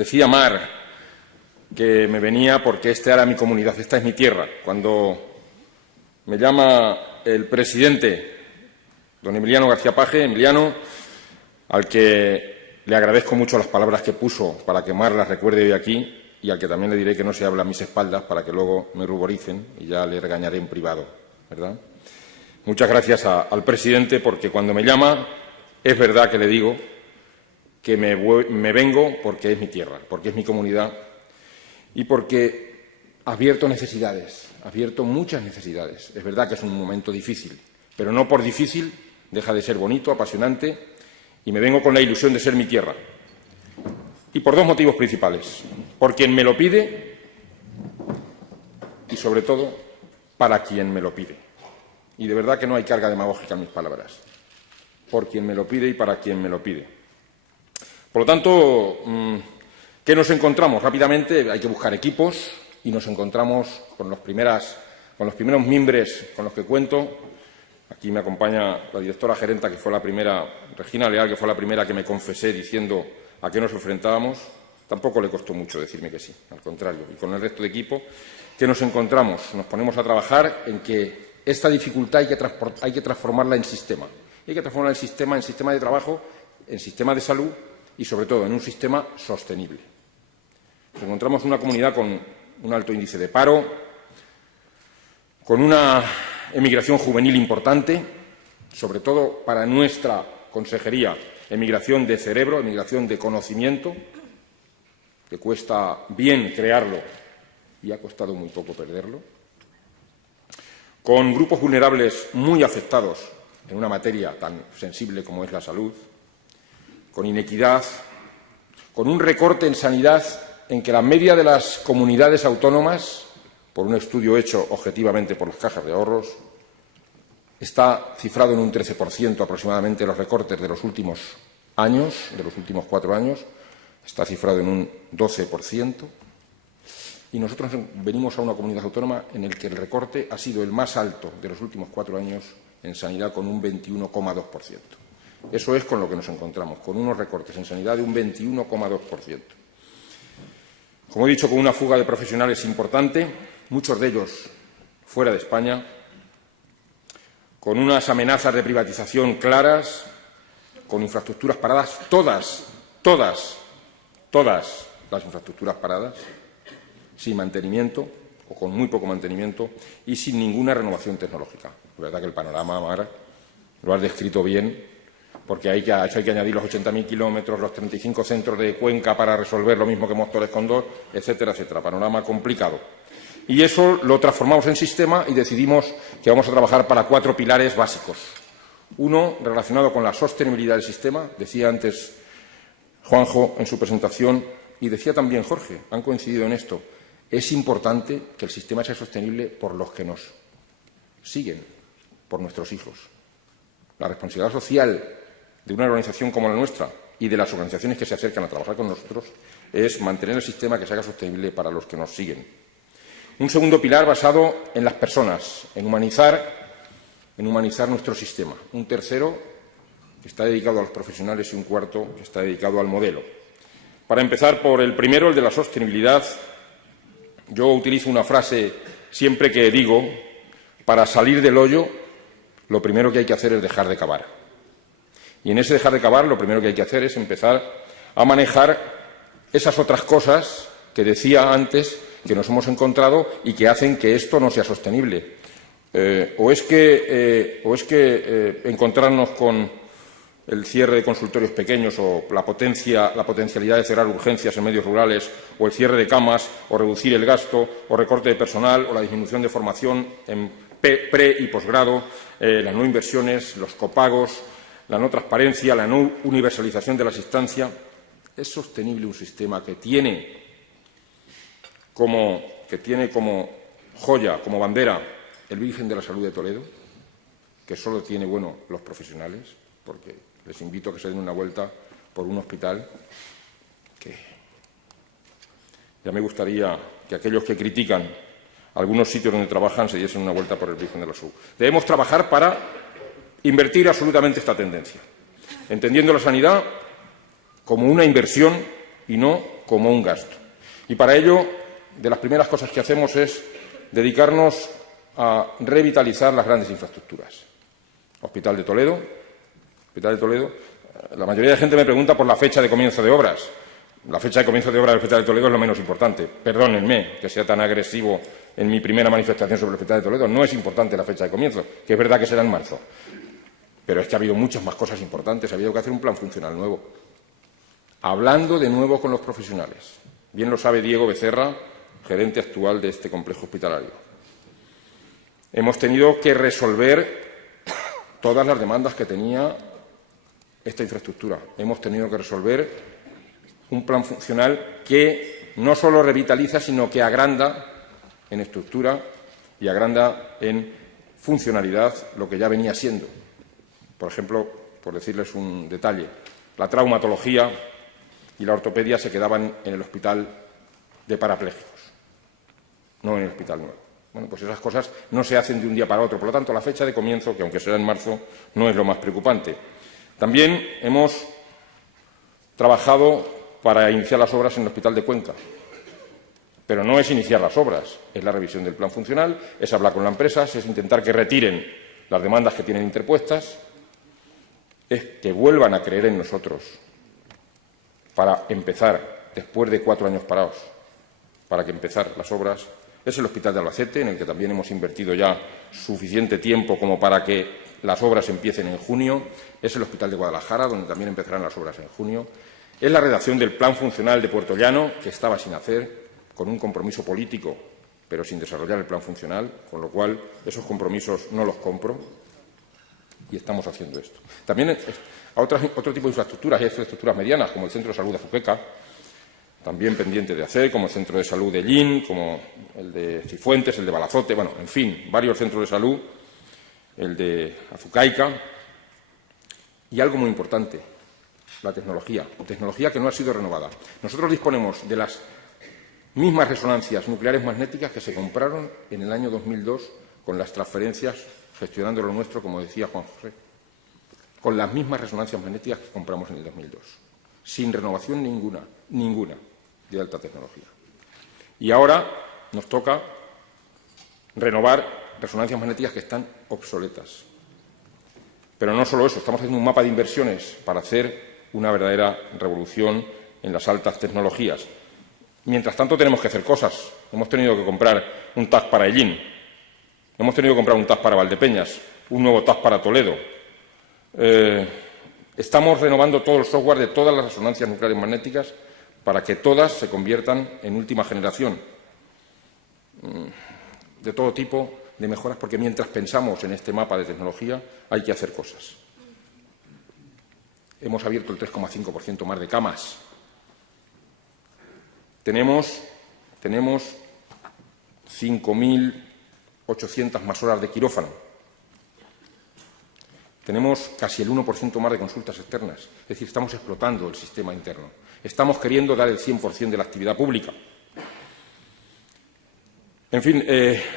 Decía Mar que me venía porque esta era mi comunidad, esta es mi tierra. Cuando me llama el presidente, don Emiliano García Paje, Emiliano, al que le agradezco mucho las palabras que puso para que Mar las recuerde hoy aquí, y al que también le diré que no se habla a mis espaldas para que luego me ruboricen y ya le regañaré en privado, ¿verdad? Muchas gracias al presidente, porque cuando me llama es verdad que le digo que me vengo porque es mi tierra, porque es mi comunidad y porque advierto necesidades, advierto muchas necesidades. Es verdad que es un momento difícil, pero no por difícil deja de ser bonito, apasionante, y me vengo con la ilusión de ser mi tierra. Y por dos motivos principales. Por quien me lo pide y, sobre todo, para quien me lo pide. Y de verdad que no hay carga demagógica en mis palabras. Por quien me lo pide y para quien me lo pide. Por lo tanto, ¿qué nos encontramos? Rápidamente hay que buscar equipos y nos encontramos con los primeros mimbres con los que cuento. Aquí me acompaña la directora gerenta, que fue la primera, Regina Leal, que fue la primera que me confesé diciendo a qué nos enfrentábamos. Tampoco le costó mucho decirme que sí, al contrario. Y con el resto de equipo, ¿qué nos encontramos? Nos ponemos a trabajar en que esta dificultad hay que transformarla en sistema. Hay que transformar el sistema en sistema de trabajo, en sistema de salud y, sobre todo, en un sistema sostenible. Nos encontramos una comunidad con un alto índice de paro, con una emigración juvenil importante, sobre todo para nuestra consejería, emigración de cerebro, emigración de conocimiento, que cuesta bien crearlo y ha costado muy poco perderlo, con grupos vulnerables muy afectados en una materia tan sensible como es la salud, con inequidad, con un recorte en sanidad en que la media de las comunidades autónomas, por un estudio hecho objetivamente por las cajas de ahorros, está cifrado en un 13% aproximadamente los recortes de los últimos años, de los últimos 4 años, está cifrado en un 12%, y nosotros venimos a una comunidad autónoma en la que el recorte ha sido el más alto de los últimos 4 años en sanidad, con un 21,2%. Eso es con lo que nos encontramos, con unos recortes en sanidad de un 21,2%. Como he dicho, con una fuga de profesionales importante, muchos de ellos fuera de España, con unas amenazas de privatización claras, con infraestructuras paradas, todas las infraestructuras paradas, sin mantenimiento o con muy poco mantenimiento y sin ninguna renovación tecnológica. Es verdad que el panorama, Mara, lo has descrito bien, porque hay que añadir los 80.000 kilómetros, los 35 centros de Cuenca para resolver lo mismo que Móstoles con 2, etcétera, etcétera. Panorama complicado. Y eso lo transformamos en sistema y decidimos que vamos a trabajar para 4 pilares básicos. Uno, relacionado con la sostenibilidad del sistema. Decía antes Juanjo en su presentación, y decía también Jorge, han coincidido en esto. Es importante que el sistema sea sostenible por los que nos siguen, por nuestros hijos. La responsabilidad social de una organización como la nuestra y de las organizaciones que se acercan a trabajar con nosotros es mantener el sistema que se haga sostenible para los que nos siguen. Un segundo pilar basado en las personas, en humanizar nuestro sistema. Un tercero que está dedicado a los profesionales y un cuarto que está dedicado al modelo. Para empezar por el primero, el de la sostenibilidad, yo utilizo una frase siempre que digo, para salir del hoyo, lo primero que hay que hacer es dejar de cavar. Y en ese dejar de cavar, lo primero que hay que hacer es empezar a manejar esas otras cosas que decía antes que nos hemos encontrado y que hacen que esto no sea sostenible. O es que encontrarnos con el cierre de consultorios pequeños o la potencialidad de cerrar urgencias en medios rurales, o el cierre de camas, o reducir el gasto, o recorte de personal, o la disminución de formación en pre y posgrado, las no inversiones, los copagos, la no transparencia, la no universalización de la asistencia. ¿Es sostenible un sistema que tiene como joya, como bandera, el Virgen de la Salud de Toledo, que solo tiene los profesionales? Porque les invito a que se den una vuelta por un hospital que ya me gustaría que aquellos que critican algunos sitios donde trabajan se diesen una vuelta por el Virgen de la Salud. Debemos trabajar para invertir absolutamente esta tendencia, entendiendo la sanidad como una inversión y no como un gasto. Y para ello, de las primeras cosas que hacemos es dedicarnos a revitalizar las grandes infraestructuras. Hospital de Toledo. La mayoría de gente me pregunta por la fecha de comienzo de obras. La fecha de comienzo de obras del Hospital de Toledo es lo menos importante. Perdónenme que sea tan agresivo en mi primera manifestación sobre el Hospital de Toledo. No es importante la fecha de comienzo, que es verdad que será en marzo. Pero es que ha habido muchas más cosas importantes. Ha habido que hacer un plan funcional nuevo. Hablando de nuevo con los profesionales. Bien lo sabe Diego Becerra, gerente actual de este complejo hospitalario. Hemos tenido que resolver todas las demandas que tenía esta infraestructura. Hemos tenido que resolver un plan funcional que no solo revitaliza, sino que agranda en estructura y agranda en funcionalidad lo que ya venía siendo. Por ejemplo, por decirles un detalle, la traumatología y la ortopedia se quedaban en el hospital de parapléjicos, no en el hospital nuevo. Bueno, pues esas cosas no se hacen de un día para otro. Por lo tanto, la fecha de comienzo, que aunque será en marzo, no es lo más preocupante. También hemos trabajado para iniciar las obras en el Hospital de Cuenca. Pero no es iniciar las obras, es la revisión del plan funcional, es hablar con las empresas, es intentar que retiren las demandas que tienen interpuestas, es que vuelvan a creer en nosotros para empezar, después de 4 años parados, para que empezar las obras. Es el Hospital de Albacete, en el que también hemos invertido ya suficiente tiempo como para que las obras empiecen en junio. Es el Hospital de Guadalajara, donde también empezarán las obras en junio. Es la redacción del Plan Funcional de Puerto Llano, que estaba sin hacer, con un compromiso político, pero sin desarrollar el plan funcional, con lo cual esos compromisos no los compro y estamos haciendo esto. También otro tipo de infraestructuras, hay infraestructuras medianas, como el Centro de Salud de Azuqueca, también pendiente de hacer, como el Centro de Salud de Llín, como el de Cifuentes, el de Balazote, bueno, en fin, varios centros de salud, el de Azucaica, y algo muy importante, la tecnología que no ha sido renovada. Nosotros disponemos de las mismas resonancias nucleares magnéticas que se compraron en el año 2002 con las transferencias, gestionando lo nuestro, como decía Juan José, con las mismas resonancias magnéticas que compramos en el 2002, sin renovación ninguna de alta tecnología. Y ahora nos toca renovar resonancias magnéticas que están obsoletas. Pero no solo eso, estamos haciendo un mapa de inversiones para hacer una verdadera revolución en las altas tecnologías. Mientras tanto, tenemos que hacer cosas. Hemos tenido que comprar un TAC para Hellín, hemos tenido que comprar un TAC para Valdepeñas, un nuevo TAC para Toledo. Estamos renovando todo el software de todas las resonancias nucleares magnéticas para que todas se conviertan en última generación. De todo tipo de mejoras, porque mientras pensamos en este mapa de tecnología hay que hacer cosas. Hemos abierto el 3,5% más de camas. Tenemos 5.800 más horas de quirófano. Tenemos casi el 1% más de consultas externas. Es decir, estamos explotando el sistema interno. Estamos queriendo dar el 100% de la actividad pública. En fin,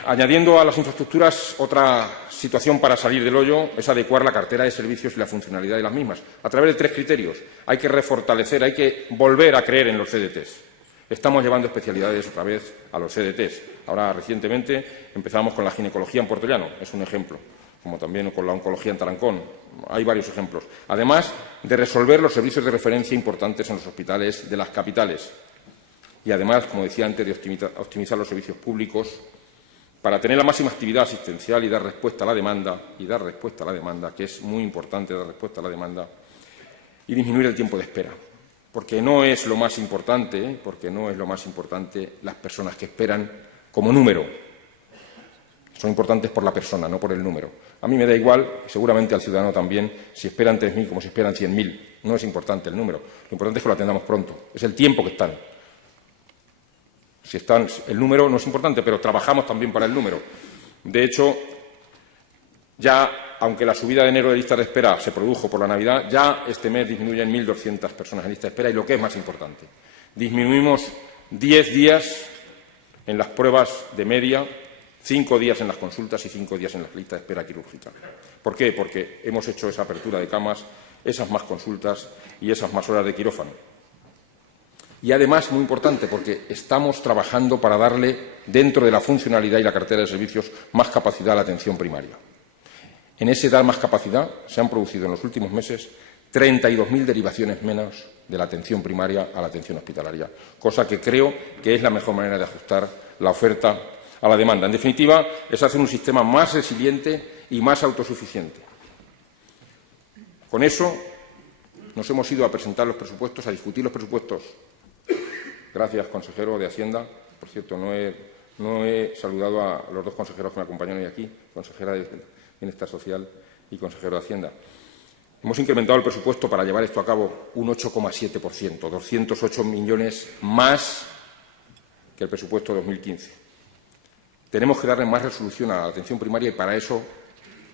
añadiendo a las infraestructuras, otra situación para salir del hoyo es adecuar la cartera de servicios y la funcionalidad de las mismas, a través de 3 criterios. Hay que refortalecer, hay que volver a creer en los CDTs. Estamos llevando especialidades otra vez a los CDTs. Ahora, recientemente, empezamos con la ginecología en Puerto Llano, es un ejemplo, como también con la oncología en Tarancón. Hay varios ejemplos. Además de resolver los servicios de referencia importantes en los hospitales de las capitales. Y además, como decía antes, de optimizar los servicios públicos para tener la máxima actividad asistencial y dar respuesta a la demanda, que es muy importante dar respuesta a la demanda, y disminuir el tiempo de espera. Porque no es lo más importante, las personas que esperan como número. Son importantes por la persona, no por el número. A mí me da igual, seguramente al ciudadano también, si esperan 3.000 como si esperan 100.000. No es importante el número. Lo importante es que lo atendamos pronto. Es el tiempo que están. El número no es importante, pero trabajamos también para el número. De hecho, ya, aunque la subida de enero de listas de espera se produjo por la Navidad, ya este mes disminuyen 1.200 personas en lista de espera y lo que es más importante, disminuimos 10 días en las pruebas de media, 5 días en las consultas y 5 días en las listas de espera quirúrgica. ¿Por qué? Porque hemos hecho esa apertura de camas, esas más consultas y esas más horas de quirófano. Y además, muy importante, porque estamos trabajando para darle, dentro de la funcionalidad y la cartera de servicios, más capacidad a la atención primaria. En ese dar más capacidad se han producido en los últimos meses 32.000 derivaciones menos de la atención primaria a la atención hospitalaria, cosa que creo que es la mejor manera de ajustar la oferta a la demanda. En definitiva, es hacer un sistema más resiliente y más autosuficiente. Con eso nos hemos ido a presentar los presupuestos, a discutir los presupuestos. Gracias, consejero de Hacienda. Por cierto, no he saludado a los dos consejeros que me acompañan hoy aquí, consejera de Bienestar Social y consejero de Hacienda. Hemos incrementado el presupuesto para llevar esto a cabo un 8,7%, 208 millones más que el presupuesto de 2015. Tenemos que darle más resolución a la atención primaria y para eso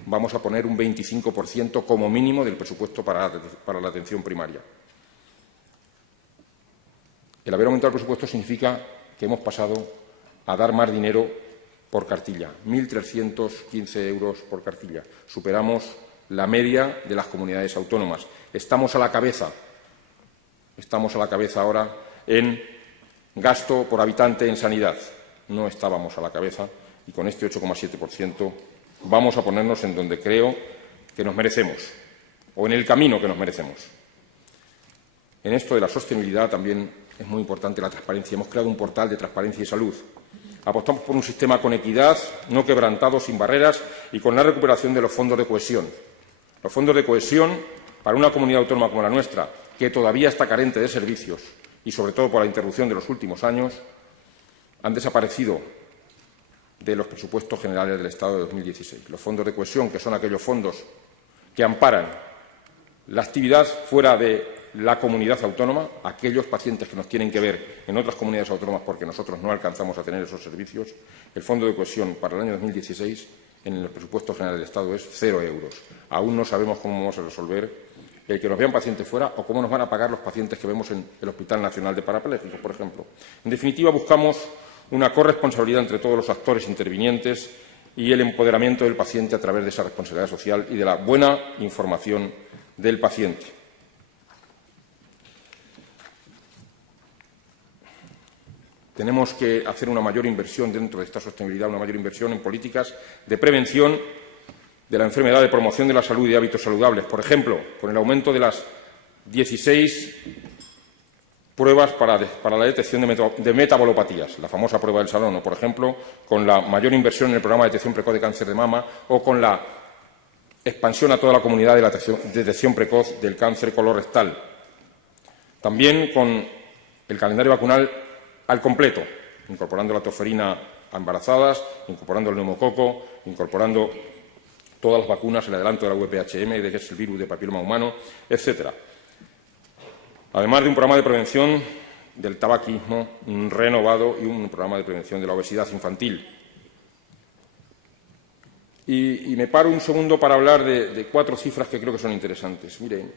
vamos a poner un 25% como mínimo del presupuesto para la atención primaria. El haber aumentado el presupuesto significa que hemos pasado a dar más dinero por cartilla, 1.315 euros por cartilla. Superamos la media de las comunidades autónomas. Estamos a la cabeza ahora en gasto por habitante en sanidad. No estábamos a la cabeza y con este 8,7% vamos a ponernos en donde creo que nos merecemos o en el camino que nos merecemos. En esto de la sostenibilidad también es muy importante la transparencia. Hemos creado un portal de transparencia y salud. Apostamos por un sistema con equidad, no quebrantado, sin barreras y con la recuperación de los fondos de cohesión. Los fondos de cohesión, para una comunidad autónoma como la nuestra, que todavía está carente de servicios y, sobre todo, por la interrupción de los últimos años, han desaparecido de los presupuestos generales del Estado de 2016. Los fondos de cohesión, que son aquellos fondos que amparan la actividad fuera de la comunidad autónoma, aquellos pacientes que nos tienen que ver en otras comunidades autónomas porque nosotros no alcanzamos a tener esos servicios, el fondo de cohesión para el año 2016 en el presupuesto general del Estado es 0 euros. Aún no sabemos cómo vamos a resolver el que nos vean pacientes fuera o cómo nos van a pagar los pacientes que vemos en el Hospital Nacional de Parapléjicos, por ejemplo. En definitiva, buscamos una corresponsabilidad entre todos los actores intervinientes y el empoderamiento del paciente a través de esa responsabilidad social y de la buena información del paciente. Tenemos que hacer una mayor inversión dentro de esta sostenibilidad, una mayor inversión en políticas de prevención de la enfermedad, de promoción de la salud y de hábitos saludables. Por ejemplo, con el aumento de las 16 pruebas para la detección de metabolopatías, la famosa prueba del salón, o, por ejemplo, con la mayor inversión en el programa de detección precoz de cáncer de mama o con la expansión a toda la comunidad de la detección precoz del cáncer colorectal. También con el calendario vacunal al completo, incorporando la toferina a embarazadas, incorporando el neumococo, incorporando todas las vacunas, el adelanto de la VPHM, que es el virus de papiloma humano, etcétera. Además de un programa de prevención del tabaquismo renovado y un programa de prevención de la obesidad infantil. Y me paro un segundo para hablar de 4 cifras que creo que son interesantes. Miren,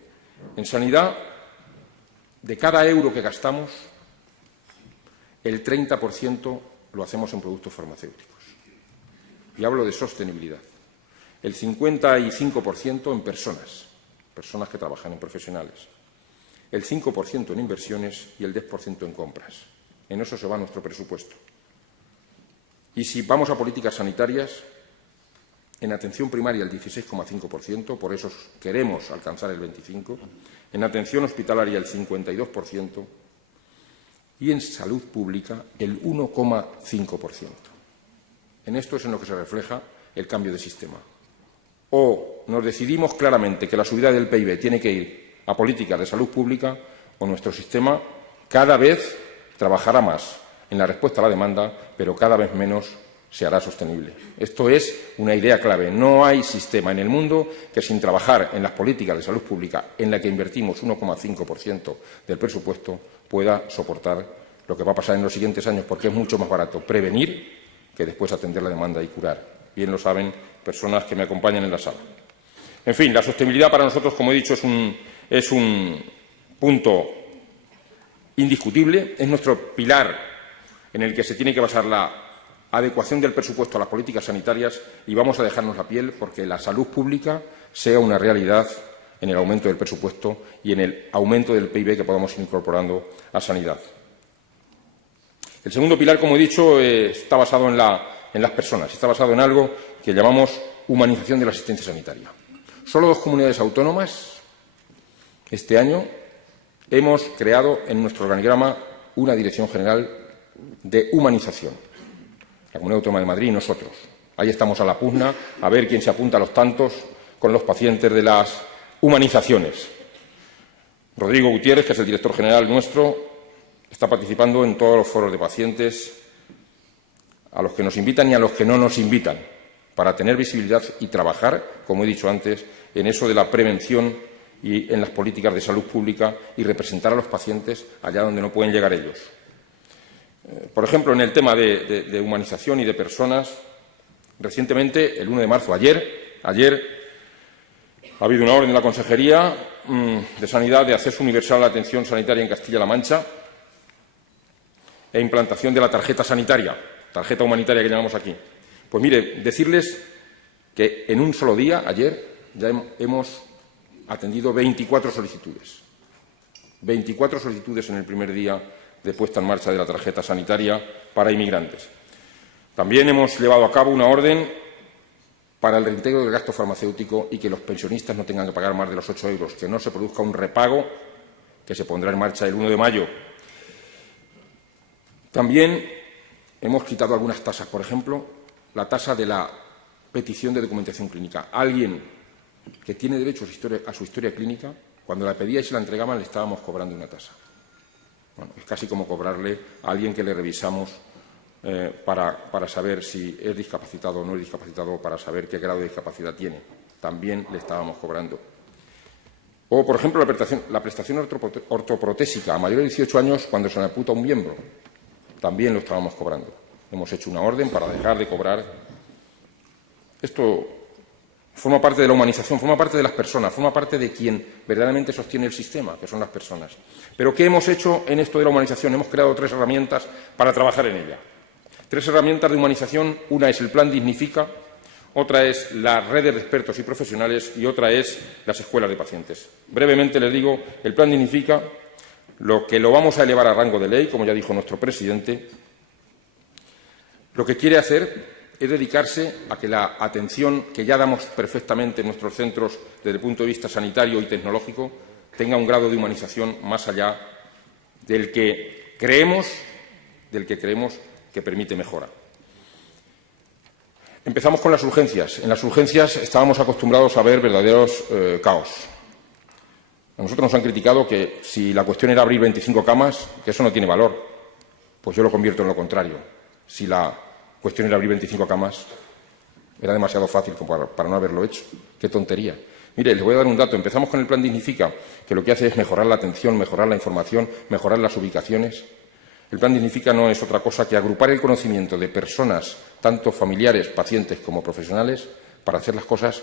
en sanidad, de cada euro que gastamos, el 30% lo hacemos en productos farmacéuticos. Y hablo de sostenibilidad. El 55% en personas que trabajan en profesionales. El 5% en inversiones y el 10% en compras. En eso se va nuestro presupuesto. Y si vamos a políticas sanitarias, en atención primaria el 16,5%, por eso queremos alcanzar el 25%, en atención hospitalaria el 52%, y en salud pública el 1,5%. En esto es en lo que se refleja el cambio de sistema. O nos decidimos claramente que la subida del PIB tiene que ir a políticas de salud pública o nuestro sistema cada vez trabajará más en la respuesta a la demanda, pero cada vez menos se hará sostenible. Esto es una idea clave. No hay sistema en el mundo que, sin trabajar en las políticas de salud pública, en la que invertimos 1,5% del presupuesto, pueda soportar lo que va a pasar en los siguientes años, porque es mucho más barato prevenir que después atender la demanda y curar. Bien lo saben personas que me acompañan en la sala. En fin, la sostenibilidad para nosotros, como he dicho, es un punto indiscutible, es nuestro pilar en el que se tiene que basar la adecuación del presupuesto a las políticas sanitarias y vamos a dejarnos la piel porque la salud pública sea una realidad en el aumento del presupuesto y en el aumento del PIB que podamos ir incorporando a sanidad. El segundo pilar, como he dicho, está basado en las personas, está basado en algo que llamamos humanización de la asistencia sanitaria. Solo 2 comunidades autónomas este año hemos creado en nuestro organigrama una Dirección General de Humanización. La Comunidad Autónoma de Madrid y nosotros. Ahí estamos a la pugna, a ver quién se apunta a los tantos con los pacientes de las humanizaciones. Rodrigo Gutiérrez, que es el director general nuestro, está participando en todos los foros de pacientes, a los que nos invitan y a los que no nos invitan, para tener visibilidad y trabajar, como he dicho antes, en eso de la prevención y en las políticas de salud pública y representar a los pacientes allá donde no pueden llegar ellos. Por ejemplo, en el tema de humanización y de personas, recientemente, el 1 de marzo, ayer, ha habido una orden de la Consejería de Sanidad de acceso universal a la atención sanitaria en Castilla-La Mancha e implantación de la tarjeta sanitaria, tarjeta humanitaria que llamamos aquí. Pues mire, decirles que en un solo día, ayer, ya hemos atendido 24 solicitudes. 24 solicitudes en el primer día de puesta en marcha de la tarjeta sanitaria para inmigrantes. También hemos llevado a cabo una orden para el reintegro del gasto farmacéutico y que los pensionistas no tengan que pagar más de los 8 euros, que no se produzca un repago que se pondrá en marcha el 1 de mayo. También hemos quitado algunas tasas, por ejemplo, la tasa de la petición de documentación clínica. Alguien que tiene derecho a su historia clínica, cuando la pedía y se la entregaban, le estábamos cobrando una tasa. Bueno, es casi como cobrarle a alguien que le revisamos para saber si es discapacitado o no es discapacitado, para saber qué grado de discapacidad tiene. También le estábamos cobrando. O, por ejemplo, la prestación ortoprotésica a mayores de 18 años cuando se le amputa un miembro. También lo estábamos cobrando. Hemos hecho una orden para dejar de cobrar. Esto forma parte de la humanización, forma parte de las personas, forma parte de quien verdaderamente sostiene el sistema, que son las personas. Pero ¿qué hemos hecho en esto de la humanización? Hemos creado 3 herramientas para trabajar en ella. 3 herramientas de humanización. Una es el Plan Dignifica, otra es la red de expertos y profesionales y otra es las escuelas de pacientes. Brevemente les digo, el Plan Dignifica, lo que lo vamos a elevar a rango de ley, como ya dijo nuestro presidente, lo que quiere hacer es dedicarse a que la atención que ya damos perfectamente en nuestros centros desde el punto de vista sanitario y tecnológico tenga un grado de humanización más allá del que creemos que permite mejora. Empezamos con las urgencias. En las urgencias estábamos acostumbrados a ver verdaderos caos. A nosotros nos han criticado que si la cuestión era abrir 25 camas, que eso no tiene valor. Pues yo lo convierto en lo contrario. Si la cuestión era abrir 25 camas, era demasiado fácil para no haberlo hecho. ¡Qué tontería! Mire, les voy a dar un dato. Empezamos con el Plan Dignifica, que lo que hace es mejorar la atención, mejorar la información, mejorar las ubicaciones. El Plan Dignifica no es otra cosa que agrupar el conocimiento de personas, tanto familiares, pacientes como profesionales, para hacer las cosas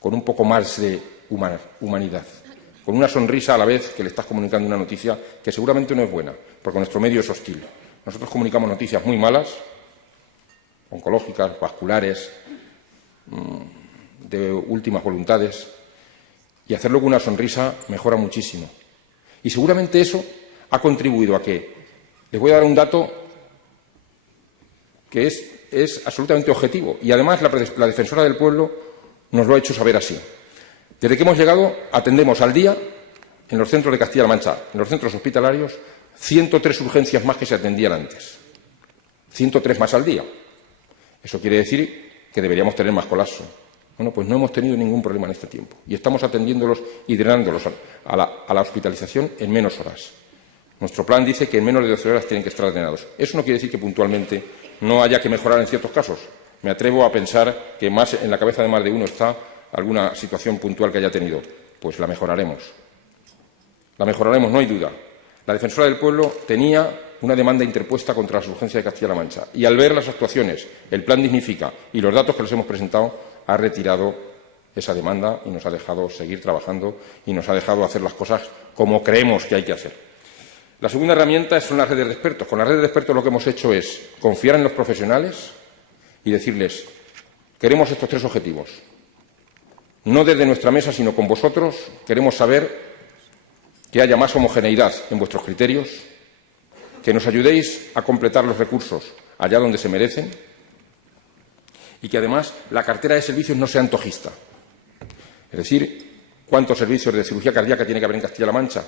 con un poco más de humanidad, con una sonrisa a la vez que le estás comunicando una noticia que seguramente no es buena, porque nuestro medio es hostil. Nosotros comunicamos noticias muy malas, oncológicas, vasculares, de últimas voluntades, y hacerlo con una sonrisa mejora muchísimo. Y seguramente eso ha contribuido a que, les voy a dar un dato que es absolutamente objetivo, y además la defensora del pueblo nos lo ha hecho saber así. Desde que hemos llegado, atendemos al día, en los centros de Castilla-La Mancha, en los centros hospitalarios, 103 urgencias más que se atendían antes. 103 más al día. Eso quiere decir que deberíamos tener más colapso. Bueno, pues no hemos tenido ningún problema en este tiempo. Y estamos atendiéndolos y drenándolos a la hospitalización en menos horas. Nuestro plan dice que en menos de 12 horas tienen que estar drenados. Eso no quiere decir que puntualmente no haya que mejorar en ciertos casos. Me atrevo a pensar que más en la cabeza de más de uno está alguna situación puntual que haya tenido. Pues la mejoraremos. La mejoraremos, no hay duda. La defensora del pueblo tenía una demanda interpuesta contra las urgencias de Castilla-La Mancha y al ver las actuaciones, el Plan Dignifica y los datos que les hemos presentado, ha retirado esa demanda y nos ha dejado seguir trabajando y nos ha dejado hacer las cosas como creemos que hay que hacer. La segunda herramienta son las redes de expertos. Con las redes de expertos lo que hemos hecho es confiar en los profesionales y decirles, queremos estos 3 objetivos. No desde nuestra mesa, sino con vosotros, queremos saber que haya más homogeneidad en vuestros criterios, que nos ayudéis a completar los recursos allá donde se merecen y que, además, la cartera de servicios no sea antojista. Es decir, ¿cuántos servicios de cirugía cardíaca tiene que haber en Castilla-La Mancha?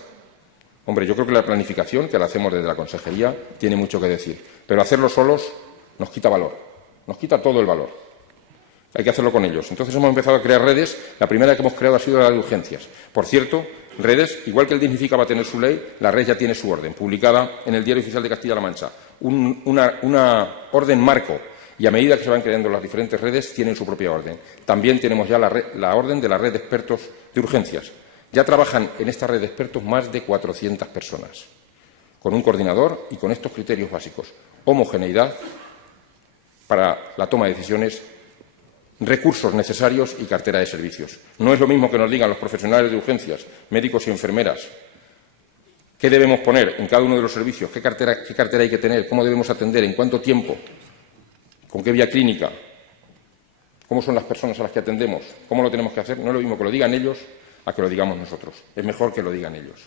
Hombre, yo creo que la planificación, que la hacemos desde la Consejería, tiene mucho que decir. Pero hacerlo solos nos quita valor, nos quita todo el valor. Hay que hacerlo con ellos. Entonces hemos empezado a crear redes. La primera que hemos creado ha sido la de urgencias. Por cierto, redes, igual que el Dignifica va a tener su ley, la red ya tiene su orden, publicada en el Diario Oficial de Castilla-La Mancha. Una orden marco. Y a medida que se van creando las diferentes redes, tienen su propia orden. También tenemos ya la orden de la red de expertos de urgencias. Ya trabajan en esta red de expertos más de 400 personas, con un coordinador y con estos criterios básicos: homogeneidad para la toma de decisiones, recursos necesarios y cartera de servicios. No es lo mismo que nos digan los profesionales de urgencias, médicos y enfermeras, qué debemos poner en cada uno de los servicios, qué cartera hay que tener, cómo debemos atender, en cuánto tiempo, con qué vía clínica, cómo son las personas a las que atendemos, cómo lo tenemos que hacer. No es lo mismo que lo digan ellos a que lo digamos nosotros. Es mejor que lo digan ellos.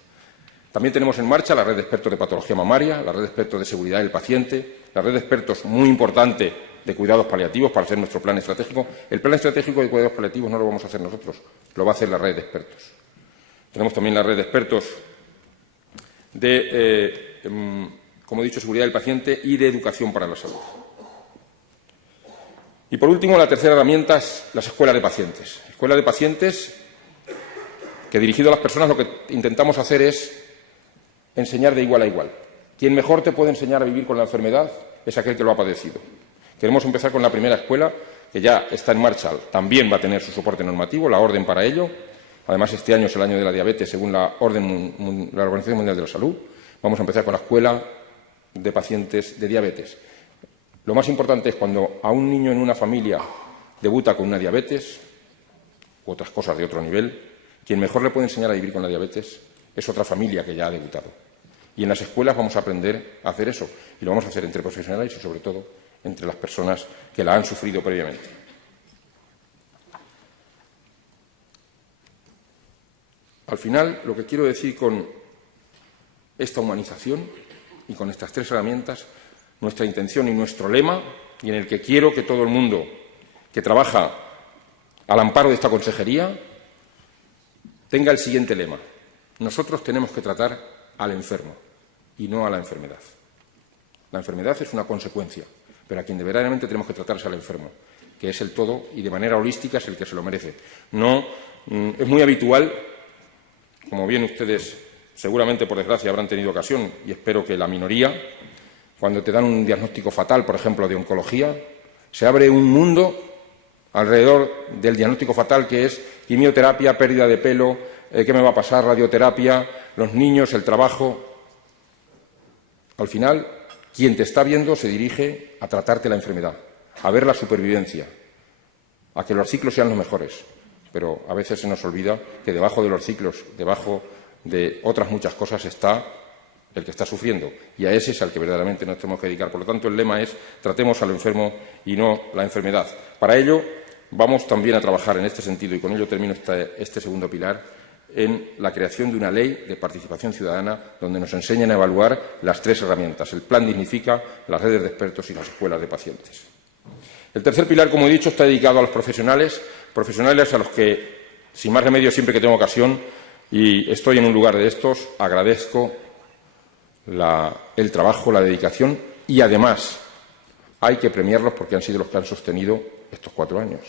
También tenemos en marcha la red de expertos de patología mamaria, la red de expertos de seguridad del paciente, la red de expertos, muy importante, de cuidados paliativos para hacer nuestro plan estratégico. El plan estratégico de cuidados paliativos no lo vamos a hacer nosotros, lo va a hacer la red de expertos. Tenemos también la red de expertos de, como he dicho, seguridad del paciente y de educación para la salud. Y, por último, la tercera herramienta es las escuelas de pacientes. Escuelas de pacientes que, dirigido a las personas, lo que intentamos hacer es enseñar de igual a igual. Quien mejor te puede enseñar a vivir con la enfermedad es aquel que lo ha padecido. Queremos empezar con la primera escuela, que ya está en marcha. También va a tener su soporte normativo, la orden para ello. Además, este año es el año de la diabetes, según la Organización Mundial de la Salud. Vamos a empezar con la escuela de pacientes de diabetes. Lo más importante es cuando a un niño en una familia debuta con una diabetes u otras cosas de otro nivel, quien mejor le puede enseñar a vivir con la diabetes es otra familia que ya ha debutado. Y en las escuelas vamos a aprender a hacer eso, y lo vamos a hacer entre profesionales y, sobre todo, entre las personas que la han sufrido previamente. Al final, lo que quiero decir con esta humanización y con estas tres herramientas, nuestra intención y nuestro lema, y en el que quiero que todo el mundo que trabaja al amparo de esta consejería tenga el siguiente lema: nosotros tenemos que tratar al enfermo y no a la enfermedad. La enfermedad es una consecuencia, pero a quien verdaderamente tenemos que tratar es al enfermo, que es el todo y de manera holística es el que se lo merece. No, es muy habitual, como bien ustedes seguramente por desgracia habrán tenido ocasión, y espero que la minoría, cuando te dan un diagnóstico fatal, por ejemplo, de oncología, se abre un mundo alrededor del diagnóstico fatal, que es quimioterapia, pérdida de pelo, qué me va a pasar, radioterapia, los niños, el trabajo. Al final, quien te está viendo se dirige a tratarte la enfermedad, a ver la supervivencia, a que los ciclos sean los mejores. Pero a veces se nos olvida que debajo de los ciclos, debajo de otras muchas cosas, está el que está sufriendo, y a ese es al que verdaderamente nos tenemos que dedicar. Por lo tanto, el lema es: tratemos al enfermo y no la enfermedad. Para ello, vamos también a trabajar en este sentido, y con ello termino este segundo pilar, en la creación de una ley de participación ciudadana donde nos enseñen a evaluar las tres herramientas: el plan Dignifica, las redes de expertos y las escuelas de pacientes. El tercer pilar, como he dicho, está dedicado a los profesionales a los que, sin más remedio, siempre que tengo ocasión y estoy en un lugar de estos, agradezco el trabajo, la dedicación, y además hay que premiarlos porque han sido los que han sostenido estos 4 años.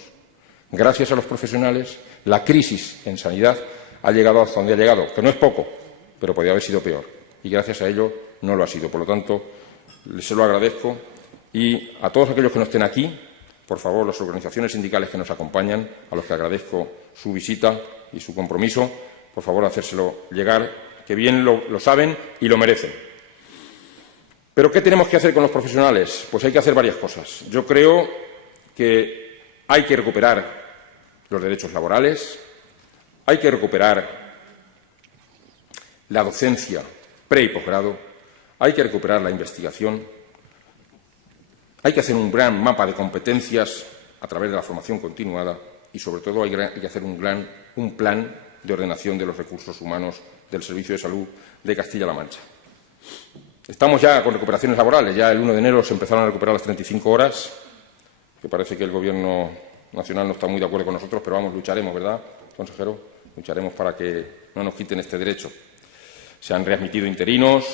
Gracias a los profesionales, la crisis en sanidad ha llegado hasta donde ha llegado, que no es poco, pero podría haber sido peor, y gracias a ello no lo ha sido. Por lo tanto, se lo agradezco, y a todos aquellos que no estén aquí, por favor, las organizaciones sindicales que nos acompañan, a los que agradezco su visita y su compromiso, por favor, hacérselo llegar, que bien lo saben y lo merecen. ¿Pero qué tenemos que hacer con los profesionales? Pues hay que hacer varias cosas. Yo creo que hay que recuperar los derechos laborales, hay que recuperar la docencia pre y posgrado, hay que recuperar la investigación, hay que hacer un gran mapa de competencias a través de la formación continuada y, sobre todo, hay que hacer un plan de ordenación de los recursos humanos del Servicio de Salud de Castilla-La Mancha. Estamos ya con recuperaciones laborales. Ya el 1 de enero se empezaron a recuperar las 35 horas, que parece que el Gobierno nacional no está muy de acuerdo con nosotros, pero vamos, lucharemos, ¿verdad, consejero? Lucharemos para que no nos quiten este derecho. Se han readmitido interinos,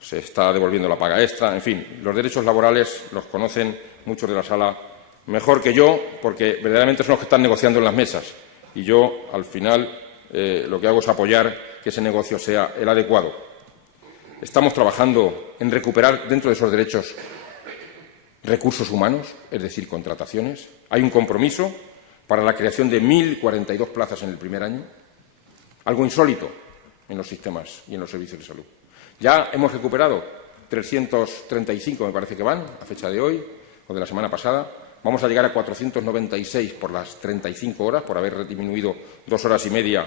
se está devolviendo la paga extra, en fin, los derechos laborales los conocen muchos de la sala mejor que yo, porque verdaderamente son los que están negociando en las mesas. Y yo, al final, lo que hago es apoyar que ese negocio sea el adecuado. Estamos trabajando en recuperar dentro de esos derechos recursos humanos, es decir, contrataciones. Hay un compromiso para la creación de 1.042 plazas en el primer año, algo insólito en los sistemas y en los servicios de salud. Ya hemos recuperado 335, me parece que van, a fecha de hoy o de la semana pasada. Vamos a llegar a 496 por las 35 horas, por haber disminuido 2 horas y media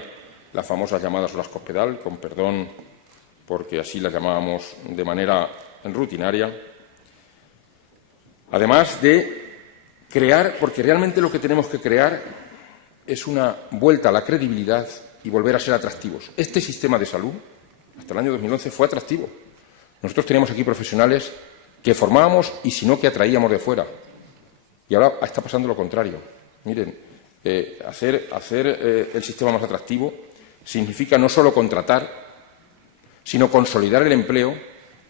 las famosas llamadas horas cospedal, con perdón, porque así las llamábamos de manera rutinaria. Además de crear, porque realmente lo que tenemos que crear es una vuelta a la credibilidad y volver a ser atractivos. Este sistema de salud, hasta el año 2011, fue atractivo. Nosotros teníamos aquí profesionales que formábamos y, si no, que atraíamos de fuera. Y ahora está pasando lo contrario. Miren, hacer el sistema más atractivo significa no solo contratar, sino consolidar el empleo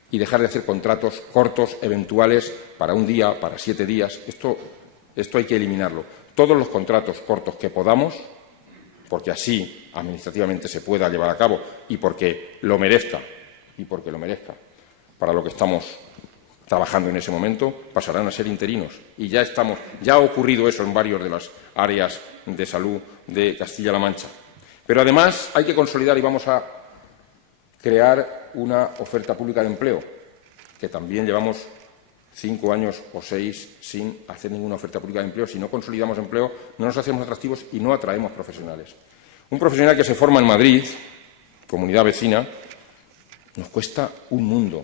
y dejar de hacer contratos cortos, eventuales, para un día, para 7 días. Esto hay que eliminarlo. Todos los contratos cortos que podamos, porque así administrativamente se pueda llevar a cabo y porque lo merezca, para lo que estamos trabajando en ese momento, pasarán a ser interinos. Y ya ha ocurrido eso en varias de las áreas de salud de Castilla-La Mancha. Pero además hay que consolidar y vamos a crear una oferta pública de empleo, que también llevamos 5 años o 6 sin hacer ninguna oferta pública de empleo. Si no consolidamos empleo, no nos hacemos atractivos y no atraemos profesionales. Un profesional que se forma en Madrid, comunidad vecina, nos cuesta un mundo.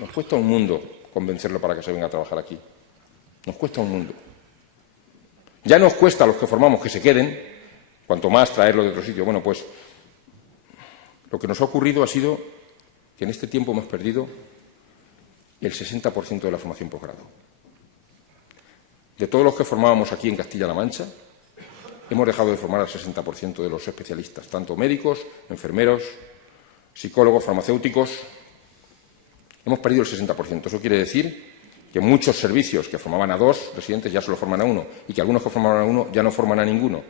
Nos cuesta un mundo convencerlo para que se venga a trabajar aquí. Nos cuesta un mundo. Ya nos cuesta a los que formamos que se queden, cuanto más traerlo de otro sitio. Bueno, pues lo que nos ha ocurrido ha sido que en este tiempo hemos perdido el 60% de la formación posgrado. De todos los que formábamos aquí en Castilla-La Mancha, hemos dejado de formar al 60% de los especialistas, tanto médicos, enfermeros, psicólogos, farmacéuticos. Hemos perdido el 60%. Eso quiere decir que muchos servicios que formaban a 2 residentes ya solo forman a 1, y que algunos que formaban a 1 ya no forman a ninguno,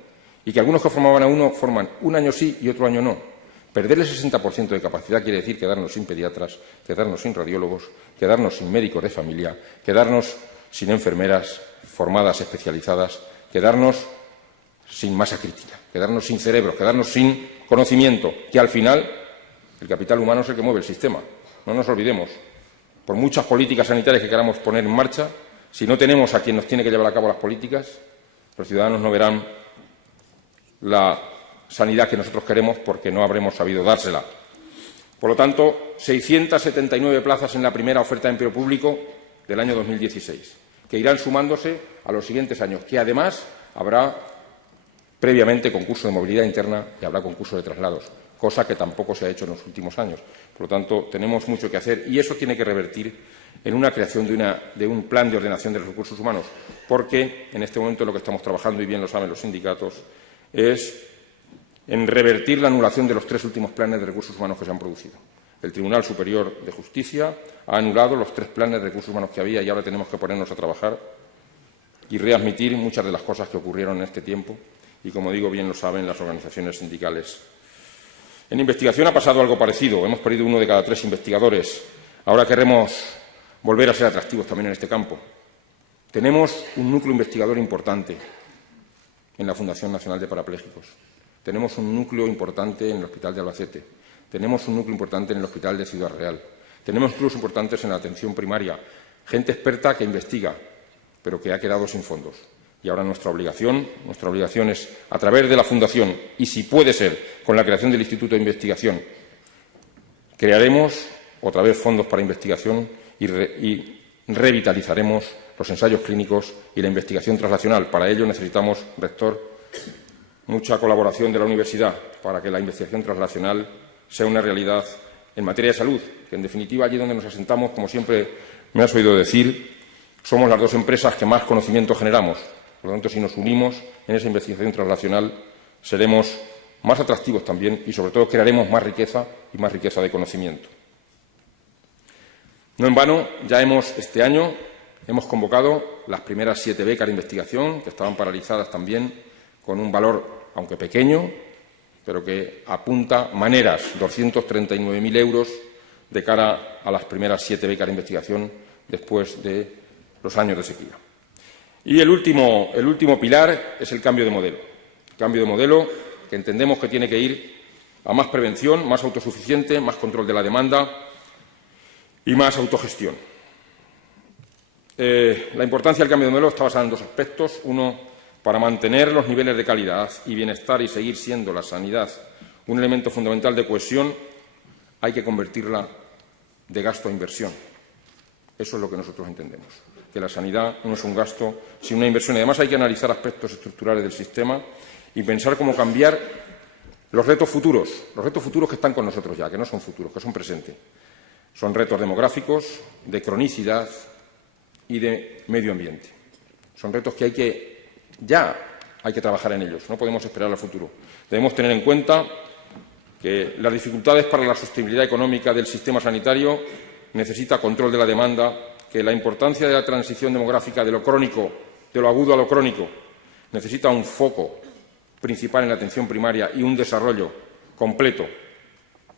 y que algunos que formaban a 1 forman un año sí y otro año no. Perder el 60% de capacidad quiere decir quedarnos sin pediatras, quedarnos sin radiólogos, quedarnos sin médicos de familia, quedarnos sin enfermeras formadas, especializadas, quedarnos sin masa crítica, quedarnos sin cerebro, quedarnos sin conocimiento, que al final el capital humano es el que mueve el sistema. No nos olvidemos. Por muchas políticas sanitarias que queramos poner en marcha, si no tenemos a quien nos tiene que llevar a cabo las políticas, los ciudadanos no verán la sanidad que nosotros queremos porque no habremos sabido dársela. Por lo tanto, 679 plazas en la primera oferta de empleo público del año 2016, que irán sumándose a los siguientes años, que además habrá previamente concurso de movilidad interna y habrá concurso de traslados, cosa que tampoco se ha hecho en los últimos años. Por lo tanto, tenemos mucho que hacer y eso tiene que revertir en una creación de un plan de ordenación de los recursos humanos, porque en este momento lo que estamos trabajando, y bien lo saben los sindicatos, es en revertir la anulación de los 3 últimos planes de recursos humanos que se han producido. El Tribunal Superior de Justicia ha anulado los 3 planes de recursos humanos que había y ahora tenemos que ponernos a trabajar y readmitir muchas de las cosas que ocurrieron en este tiempo y, como digo, bien lo saben las organizaciones sindicales. En investigación ha pasado algo parecido. Hemos perdido 1 de cada 3 investigadores. Ahora queremos volver a ser atractivos también en este campo. Tenemos un núcleo investigador importante en la Fundación Nacional de Parapléjicos. Tenemos un núcleo importante en el Hospital de Albacete. Tenemos un núcleo importante en el Hospital de Ciudad Real. Tenemos núcleos importantes en la atención primaria. Gente experta que investiga, pero que ha quedado sin fondos. Y ahora nuestra obligación es, a través de la Fundación, y si puede ser, con la creación del Instituto de Investigación, crearemos otra vez fondos para investigación y revitalizaremos los ensayos clínicos y la investigación translacional. Para ello necesitamos, rector, mucha colaboración de la universidad para que la investigación translacional sea una realidad en materia de salud, que en definitiva allí donde nos asentamos, como siempre me has oído decir, somos las dos empresas que más conocimiento generamos. Por lo tanto, si nos unimos en esa investigación translacional, seremos más atractivos también y, sobre todo, crearemos más riqueza y más riqueza de conocimiento. No en vano, este año hemos convocado las primeras 7 becas de investigación, que estaban paralizadas también, con un valor, aunque pequeño, pero que apunta maneras, 239.000 euros, de cara a las primeras 7 becas de investigación después de los años de sequía. Y el último pilar es el cambio de modelo. El cambio de modelo que entendemos que tiene que ir a más prevención, más autosuficiente, más control de la demanda y más autogestión. La importancia del cambio de modelo está basada en 2 aspectos. Uno, para mantener los niveles de calidad y bienestar y seguir siendo la sanidad un elemento fundamental de cohesión, hay que convertirla de gasto a inversión. Eso es lo que nosotros entendemos, que la sanidad no es un gasto, sino una inversión. Y además hay que analizar aspectos estructurales del sistema y pensar cómo cambiar los retos futuros que están con nosotros ya, que no son futuros, que son presentes. Son retos demográficos, de cronicidad y de medio ambiente. Son retos que hay que trabajar en ellos, no podemos esperar al futuro. Debemos tener en cuenta que las dificultades para la sostenibilidad económica del sistema sanitario necesita control de la demanda, que la importancia de la transición demográfica de lo crónico, de lo agudo a lo crónico, necesita un foco principal en la atención primaria y un desarrollo completo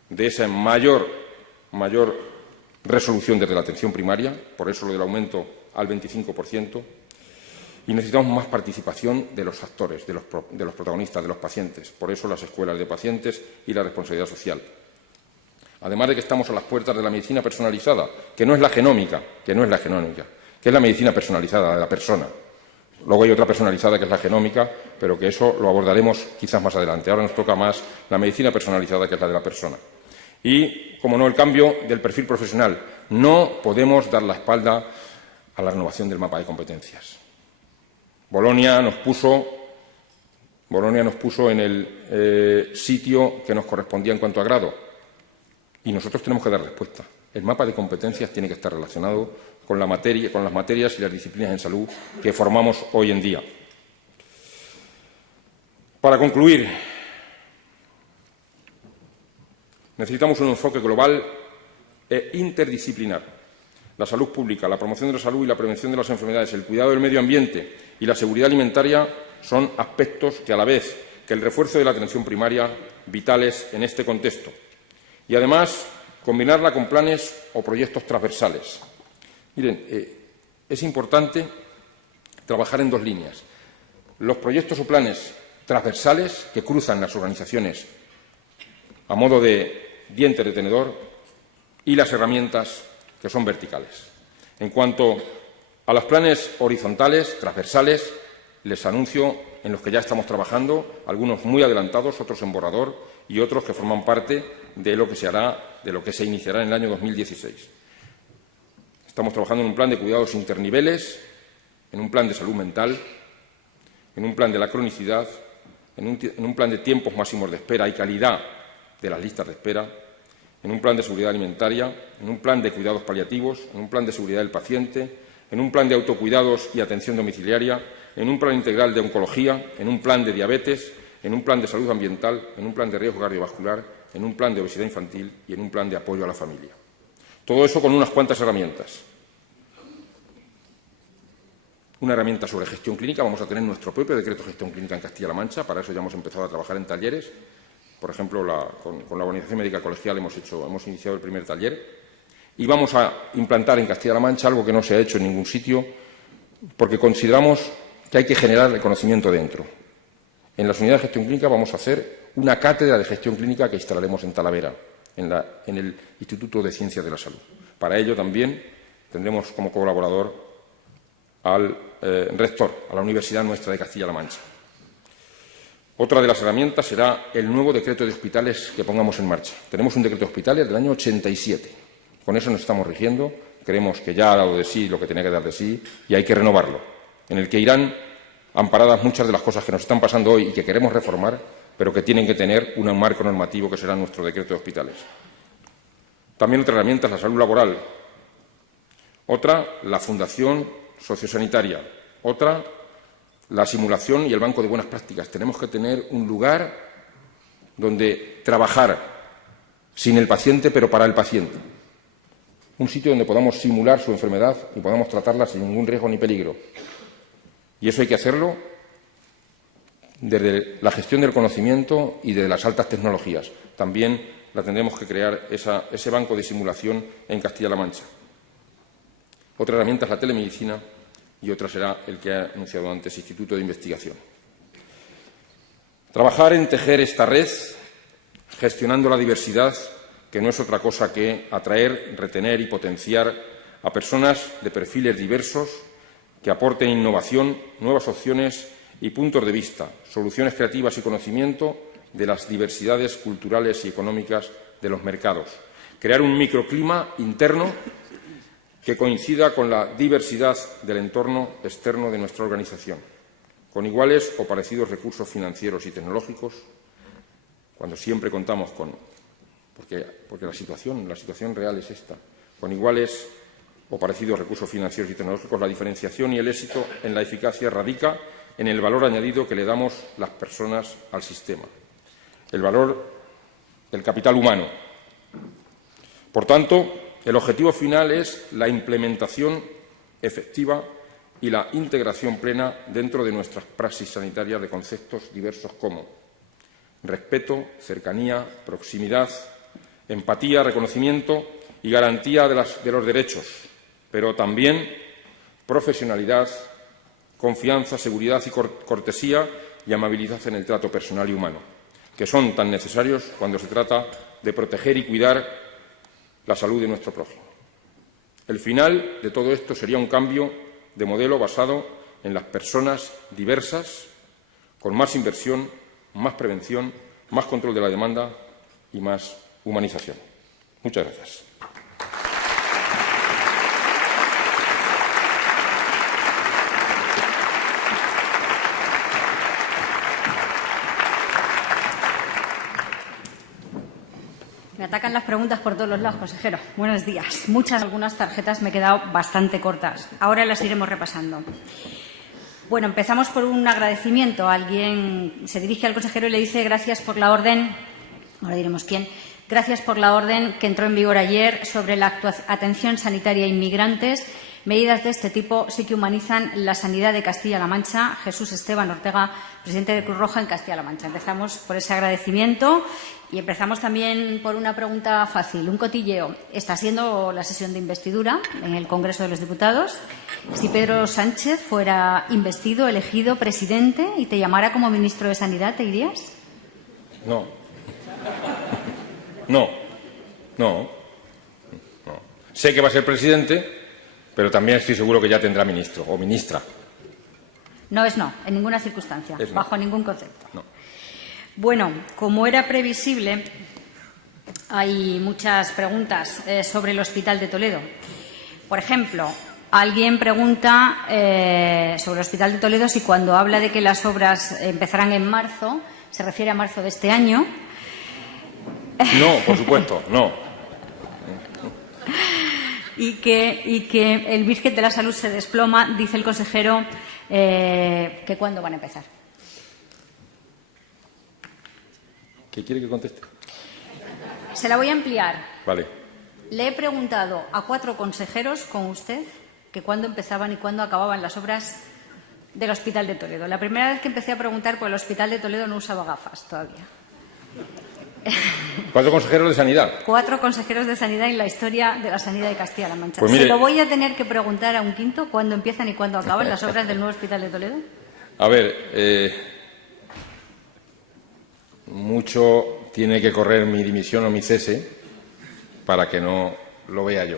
de esa mayor resolución desde la atención primaria, por eso lo del aumento al 25%, y necesitamos más participación de los actores, de los protagonistas, de los pacientes, por eso las escuelas de pacientes y la responsabilidad social. Además de que estamos a las puertas de la medicina personalizada, que no es la genómica, que es la medicina personalizada de la persona. Luego hay otra personalizada que es la genómica, pero que eso lo abordaremos quizás más adelante. Ahora nos toca más la medicina personalizada, que es la de la persona. Y, como no, el cambio del perfil profesional. No podemos dar la espalda a la renovación del mapa de competencias. Bolonia nos puso en el sitio que nos correspondía en cuanto a grado. Y nosotros tenemos que dar respuesta. El mapa de competencias tiene que estar relacionado con las materias y las disciplinas en salud que formamos hoy en día. Para concluir, necesitamos un enfoque global e interdisciplinar. La salud pública, la promoción de la salud y la prevención de las enfermedades, el cuidado del medio ambiente y la seguridad alimentaria son aspectos que, a la vez que el refuerzo de la atención primaria, vitales en este contexto. Y, además, combinarla con planes o proyectos transversales. Miren, es importante trabajar en 2 líneas. Los proyectos o planes transversales que cruzan las organizaciones a modo de diente de tenedor y las herramientas que son verticales. En cuanto a los planes horizontales, transversales, les anuncio en los que ya estamos trabajando, algunos muy adelantados, otros en borrador y otros que forman parte de lo que se hará, de lo que se iniciará en el año 2016. Estamos trabajando en un plan de cuidados interniveles, en un plan de salud mental, en un plan de la cronicidad, en un plan de tiempos máximos de espera y calidad de las listas de espera, en un plan de seguridad alimentaria, en un plan de cuidados paliativos, en un plan de seguridad del paciente, en un plan de autocuidados y atención domiciliaria, en un plan integral de oncología, en un plan de diabetes, en un plan de salud ambiental, en un plan de riesgo cardiovascular, en un plan de obesidad infantil y en un plan de apoyo a la familia. Todo eso con unas cuantas herramientas. Una herramienta sobre gestión clínica. Vamos a tener nuestro propio decreto de gestión clínica en Castilla-La Mancha. Para eso ya hemos empezado a trabajar en talleres. Por ejemplo, con la Organización Médica Colegial hemos iniciado el primer taller. Y vamos a implantar en Castilla-La Mancha algo que no se ha hecho en ningún sitio, porque consideramos que hay que generar el conocimiento dentro. En las unidades de gestión clínica vamos a hacer una cátedra de gestión clínica que instalaremos en Talavera, en el Instituto de Ciencias de la Salud. Para ello también tendremos como colaborador al rector, a la Universidad nuestra de Castilla-La Mancha. Otra de las herramientas será el nuevo decreto de hospitales que pongamos en marcha. Tenemos un decreto de hospitales del año 87. Con eso nos estamos rigiendo. Creemos que ya ha dado de sí lo que tenía que dar de sí y hay que renovarlo, en el que irán amparadas muchas de las cosas que nos están pasando hoy y que queremos reformar, pero que tienen que tener un marco normativo que será nuestro decreto de hospitales. También otra herramienta es la salud laboral. Otra, la Fundación Sociosanitaria. Otra, la simulación y el banco de buenas prácticas. Tenemos que tener un lugar donde trabajar sin el paciente, pero para el paciente. Un sitio donde podamos simular su enfermedad y podamos tratarla sin ningún riesgo ni peligro. Y eso hay que hacerlo desde la gestión del conocimiento y de las altas tecnologías. También la tendremos que crear ese banco de simulación en Castilla-La Mancha. Otra herramienta es la telemedicina y otra será el que ha anunciado antes, Instituto de Investigación. Trabajar en tejer esta red, gestionando la diversidad, que no es otra cosa que atraer, retener y potenciar a personas de perfiles diversos que aporten innovación, nuevas opciones y puntos de vista, soluciones creativas y conocimiento de las diversidades culturales y económicas de los mercados. Crear un microclima interno que coincida con la diversidad del entorno externo de nuestra organización, con iguales o parecidos recursos financieros y tecnológicos, cuando siempre contamos con, porque la situación real es esta, con iguales o parecidos recursos financieros y tecnológicos, la diferenciación y el éxito en la eficacia radica en el valor añadido que le damos las personas al sistema, el valor del capital humano. Por tanto, el objetivo final es la implementación efectiva y la integración plena dentro de nuestras praxis sanitarias de conceptos diversos como respeto, cercanía, proximidad, empatía, reconocimiento y garantía de los derechos, pero también profesionalidad, confianza, seguridad y cortesía y amabilidad en el trato personal y humano, que son tan necesarios cuando se trata de proteger y cuidar la salud de nuestro prójimo. El final de todo esto sería un cambio de modelo basado en las personas diversas, con más inversión, más prevención, más control de la demanda y más humanización. Muchas gracias. Me atacan las preguntas por todos los lados, consejero. Buenos días. Algunas tarjetas me he quedado bastante cortas. Ahora las iremos repasando. Bueno, empezamos por un agradecimiento. Alguien se dirige al consejero y le dice gracias por la orden, ahora diremos quién, gracias por la orden que entró en vigor ayer sobre la atención sanitaria a inmigrantes. Medidas de este tipo sí que humanizan la sanidad de Castilla-La Mancha. Jesús Esteban Ortega, presidente de Cruz Roja en Castilla-La Mancha. Empezamos por ese agradecimiento y empezamos también por una pregunta fácil, un cotilleo. Está siendo la sesión de investidura en el Congreso de los Diputados. Si Pedro Sánchez fuera investido, elegido presidente y te llamara como ministro de Sanidad, ¿te irías? No. No. Sé que va a ser presidente, pero también estoy seguro que ya tendrá ministro o ministra. No es no, en ninguna circunstancia, Es no. bajo ningún concepto. No. Bueno, como era previsible, hay muchas preguntas sobre el Hospital de Toledo. Por ejemplo, alguien pregunta sobre el Hospital de Toledo si cuando habla de que las obras empezarán en marzo, se refiere a marzo de este año. No, por supuesto, no. Y que el Virgen de la Salud se desploma, dice el consejero, que ¿cuándo van a empezar? ¿Qué quiere que conteste? Se la voy a ampliar. Vale. Le he preguntado a 4 consejeros con usted que cuándo empezaban y cuándo acababan las obras del Hospital de Toledo. La primera vez que empecé a preguntar por el Hospital de Toledo no usaba gafas todavía. 4 consejeros de Sanidad. 4 consejeros de Sanidad en la historia de la sanidad de Castilla-La Mancha. Pues mire, ¿se lo voy a tener que preguntar a un quinto cuándo empiezan y cuándo acaban las obras del nuevo Hospital de Toledo? A ver, mucho tiene que correr mi dimisión o mi cese para que no lo vea yo.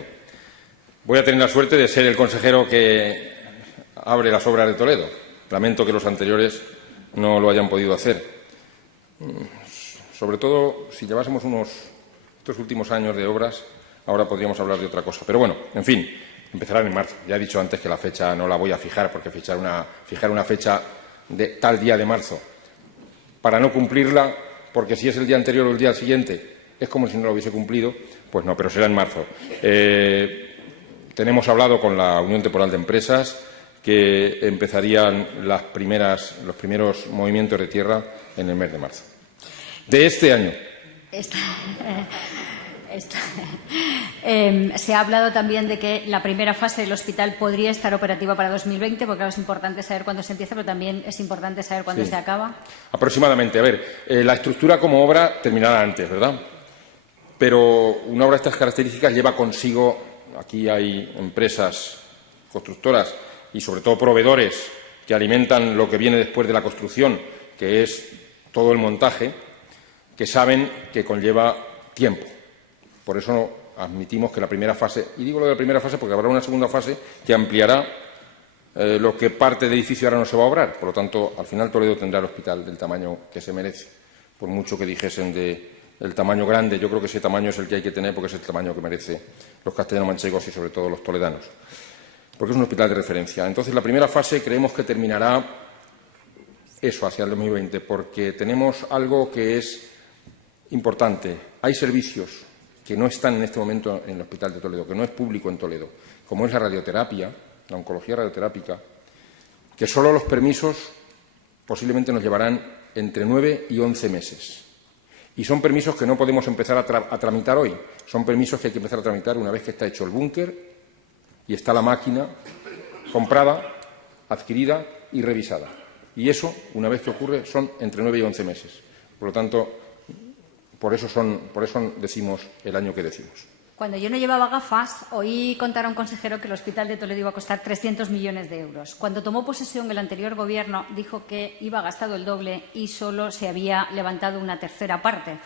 Voy a tener la suerte de ser el consejero que abre las obras de Toledo. Lamento que los anteriores no lo hayan podido hacer. Sobre todo, si llevásemos estos últimos años de obras, ahora podríamos hablar de otra cosa. Pero bueno, en fin, empezarán en marzo. Ya he dicho antes que la fecha no la voy a fijar, porque fijar una fecha de tal día de marzo para no cumplirla, porque si es el día anterior o el día siguiente, es como si no lo hubiese cumplido, Pues no, pero será en marzo. Tenemos hablado con la Unión Temporal de Empresas que empezarían los primeros movimientos de tierra en el mes de marzo. De este año. Se ha hablado también de que la primera fase del hospital podría estar operativa para 2020, porque claro, es importante saber cuándo se empieza, pero también es importante saber cuándo se acaba. Aproximadamente. A ver, la estructura como obra terminará antes, ¿verdad? Pero una obra de estas características lleva consigo, aquí hay empresas constructoras y sobre todo proveedores que alimentan lo que viene después de la construcción, que es todo el montaje, que saben que conlleva tiempo. Por eso admitimos que la primera fase, y digo lo de la primera fase porque habrá una segunda fase que ampliará lo que parte del edificio ahora no se va a obrar. Por lo tanto, al final Toledo tendrá el hospital del tamaño que se merece. Por mucho que dijesen del tamaño grande, yo creo que ese tamaño es el que hay que tener porque es el tamaño que merece los castellano-manchegos y sobre todo los toledanos. Porque es un hospital de referencia. Entonces, la primera fase creemos que terminará eso, hacia el 2020, porque tenemos algo que es importante. Hay servicios que no están en este momento en el Hospital de Toledo, que no es público en Toledo, como es la radioterapia, la oncología radioterápica, que solo los permisos posiblemente nos llevarán entre 9 y 11 meses. Y son permisos que no podemos empezar a tramitar hoy. Son permisos que hay que empezar a tramitar una vez que está hecho el búnker y está la máquina comprada, adquirida y revisada. Y eso, una vez que ocurre, son entre 9 y 11 meses. Por lo tanto, por eso decimos el año que decimos. Cuando yo no llevaba gafas, oí contar a un consejero que el Hospital de Toledo iba a costar 300 millones de euros. Cuando tomó posesión el anterior Gobierno, dijo que iba gastado el doble y solo se había levantado una tercera parte.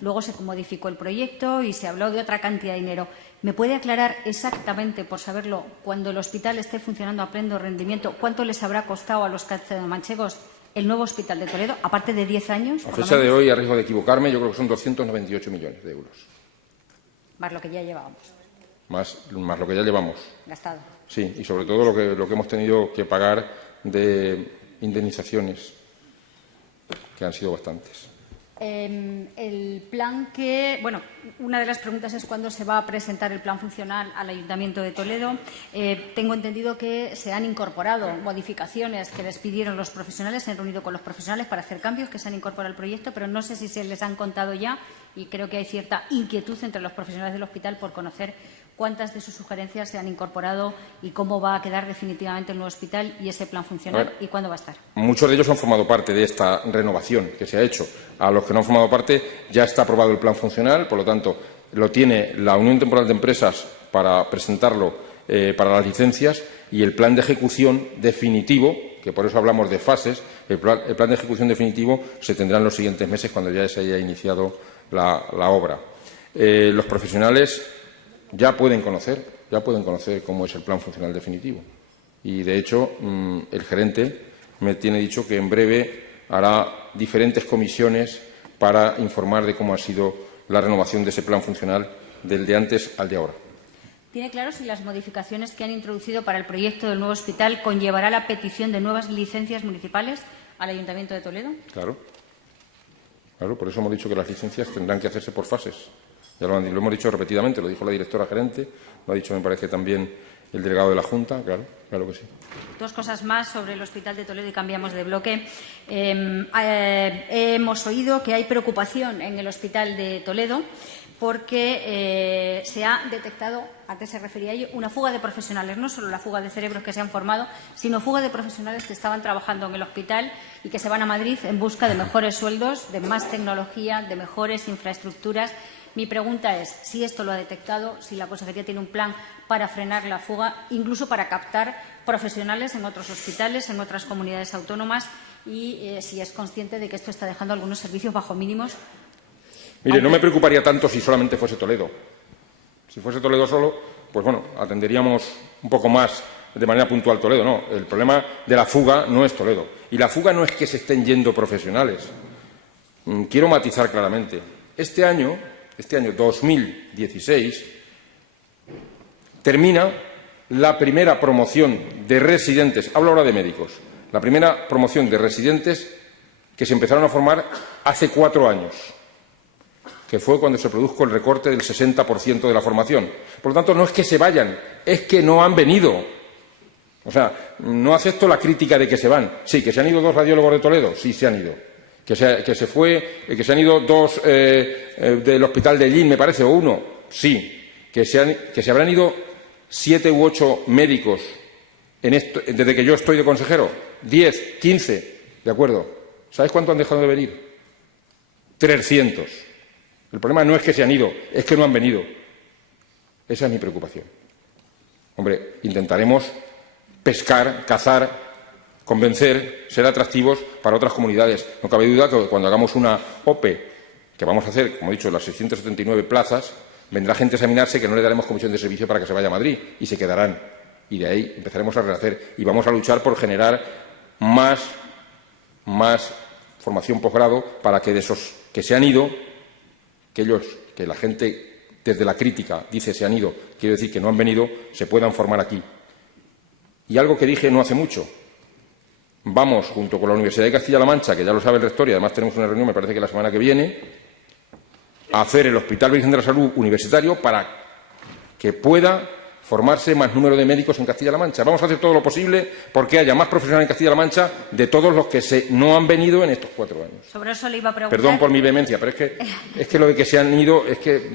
Luego se modificó el proyecto y se habló de otra cantidad de dinero. ¿Me puede aclarar exactamente, por saberlo, cuando el hospital esté funcionando a pleno rendimiento, cuánto les habrá costado a los castellano-manchegos el nuevo Hospital de Toledo, aparte de 10 años? A fecha de hoy, a riesgo de equivocarme, yo creo que son 298 millones de euros. Más lo que ya llevábamos. Más lo que ya llevamos. Gastado. Sí, y sobre todo lo que hemos tenido que pagar de indemnizaciones, que han sido bastantes. El plan que, bueno, una de las preguntas es cuándo se va a presentar el plan funcional al Ayuntamiento de Toledo. Tengo entendido que se han incorporado modificaciones que les pidieron los profesionales, se han reunido con los profesionales para hacer cambios que se han incorporado al proyecto, pero no sé si se les han contado ya y creo que hay cierta inquietud entre los profesionales del hospital por conocer cuántas de sus sugerencias se han incorporado y cómo va a quedar definitivamente el nuevo hospital y ese plan funcional y cuándo va a estar. Muchos de ellos han formado parte de esta renovación que se ha hecho. A los que no han formado parte ya está aprobado el plan funcional, por lo tanto, lo tiene la Unión Temporal de Empresas para presentarlo para las licencias y el plan de ejecución definitivo, que por eso hablamos de fases, el plan de ejecución definitivo se tendrá en los siguientes meses cuando ya se haya iniciado la obra. Los profesionales ya pueden conocer cómo es el plan funcional definitivo. Y, de hecho, el gerente me tiene dicho que en breve hará diferentes comisiones para informar de cómo ha sido la renovación de ese plan funcional del de antes al de ahora. ¿Tiene claro si las modificaciones que han introducido para el proyecto del nuevo hospital conllevará la petición de nuevas licencias municipales al Ayuntamiento de Toledo? Claro, por eso hemos dicho que las licencias tendrán que hacerse por fases. Ya lo hemos dicho repetidamente, lo dijo la directora gerente, lo ha dicho, me parece, también el delegado de la Junta, claro que sí. Dos cosas más sobre el Hospital de Toledo y cambiamos de bloque. Hemos oído que hay preocupación en el Hospital de Toledo porque se ha detectado, antes se refería a ello, una fuga de profesionales, no solo la fuga de cerebros que se han formado, sino fuga de profesionales que estaban trabajando en el hospital y que se van a Madrid en busca de mejores sueldos, de más tecnología, de mejores infraestructuras. Mi pregunta es si esto lo ha detectado, si la Consejería tiene un plan para frenar la fuga, incluso para captar profesionales en otros hospitales, en otras comunidades autónomas y si es consciente de que esto está dejando algunos servicios bajo mínimos. Mire, no me preocuparía tanto si solamente fuese Toledo. Si fuese Toledo solo, pues bueno, atenderíamos un poco más de manera puntual Toledo. No, el problema de la fuga no es Toledo. Y la fuga no es que se estén yendo profesionales. Quiero matizar claramente. Este año 2016, termina la primera promoción de residentes, hablo ahora de médicos, la primera promoción de residentes que se empezaron a formar hace 4 años. que fue cuando se produjo el recorte del 60% de la formación. Por lo tanto, no es que se vayan, es que no han venido. O sea, no acepto la crítica de que se van. Sí, que se han ido 2 radiólogos de Toledo, sí se han ido. Que se han ido 2 del Hospital de Ellín, me parece, o 1, sí. Que se habrán ido 7 u 8 médicos desde que yo estoy de consejero. 10, 15, de acuerdo. ¿Sabes cuánto han dejado de venir? 300. El problema no es que se han ido, es que no han venido. Esa es mi preocupación. Hombre, intentaremos pescar, cazar, convencer, ser atractivos para otras comunidades. No cabe duda que cuando hagamos una OPE, que vamos a hacer, como he dicho, las 679 plazas, vendrá gente a examinarse que no le daremos comisión de servicio para que se vaya a Madrid y se quedarán. Y de ahí empezaremos a rehacer y vamos a luchar por generar más formación posgrado para que de esos que se han ido, que la gente desde la crítica dice se han ido, quiero decir que no han venido, se puedan formar aquí. Y algo que dije no hace mucho, vamos junto con la Universidad de Castilla-La Mancha, que ya lo sabe el rector y además tenemos una reunión, me parece que la semana que viene, a hacer el Hospital Virgen de la Salud universitario para que pueda formarse más número de médicos en Castilla-La Mancha. Vamos a hacer todo lo posible porque haya más profesionales en Castilla-La Mancha de todos los que no han venido en estos 4 años. Sobre eso le iba a preguntar. Perdón por mi vehemencia, pero es que lo de que se han ido es que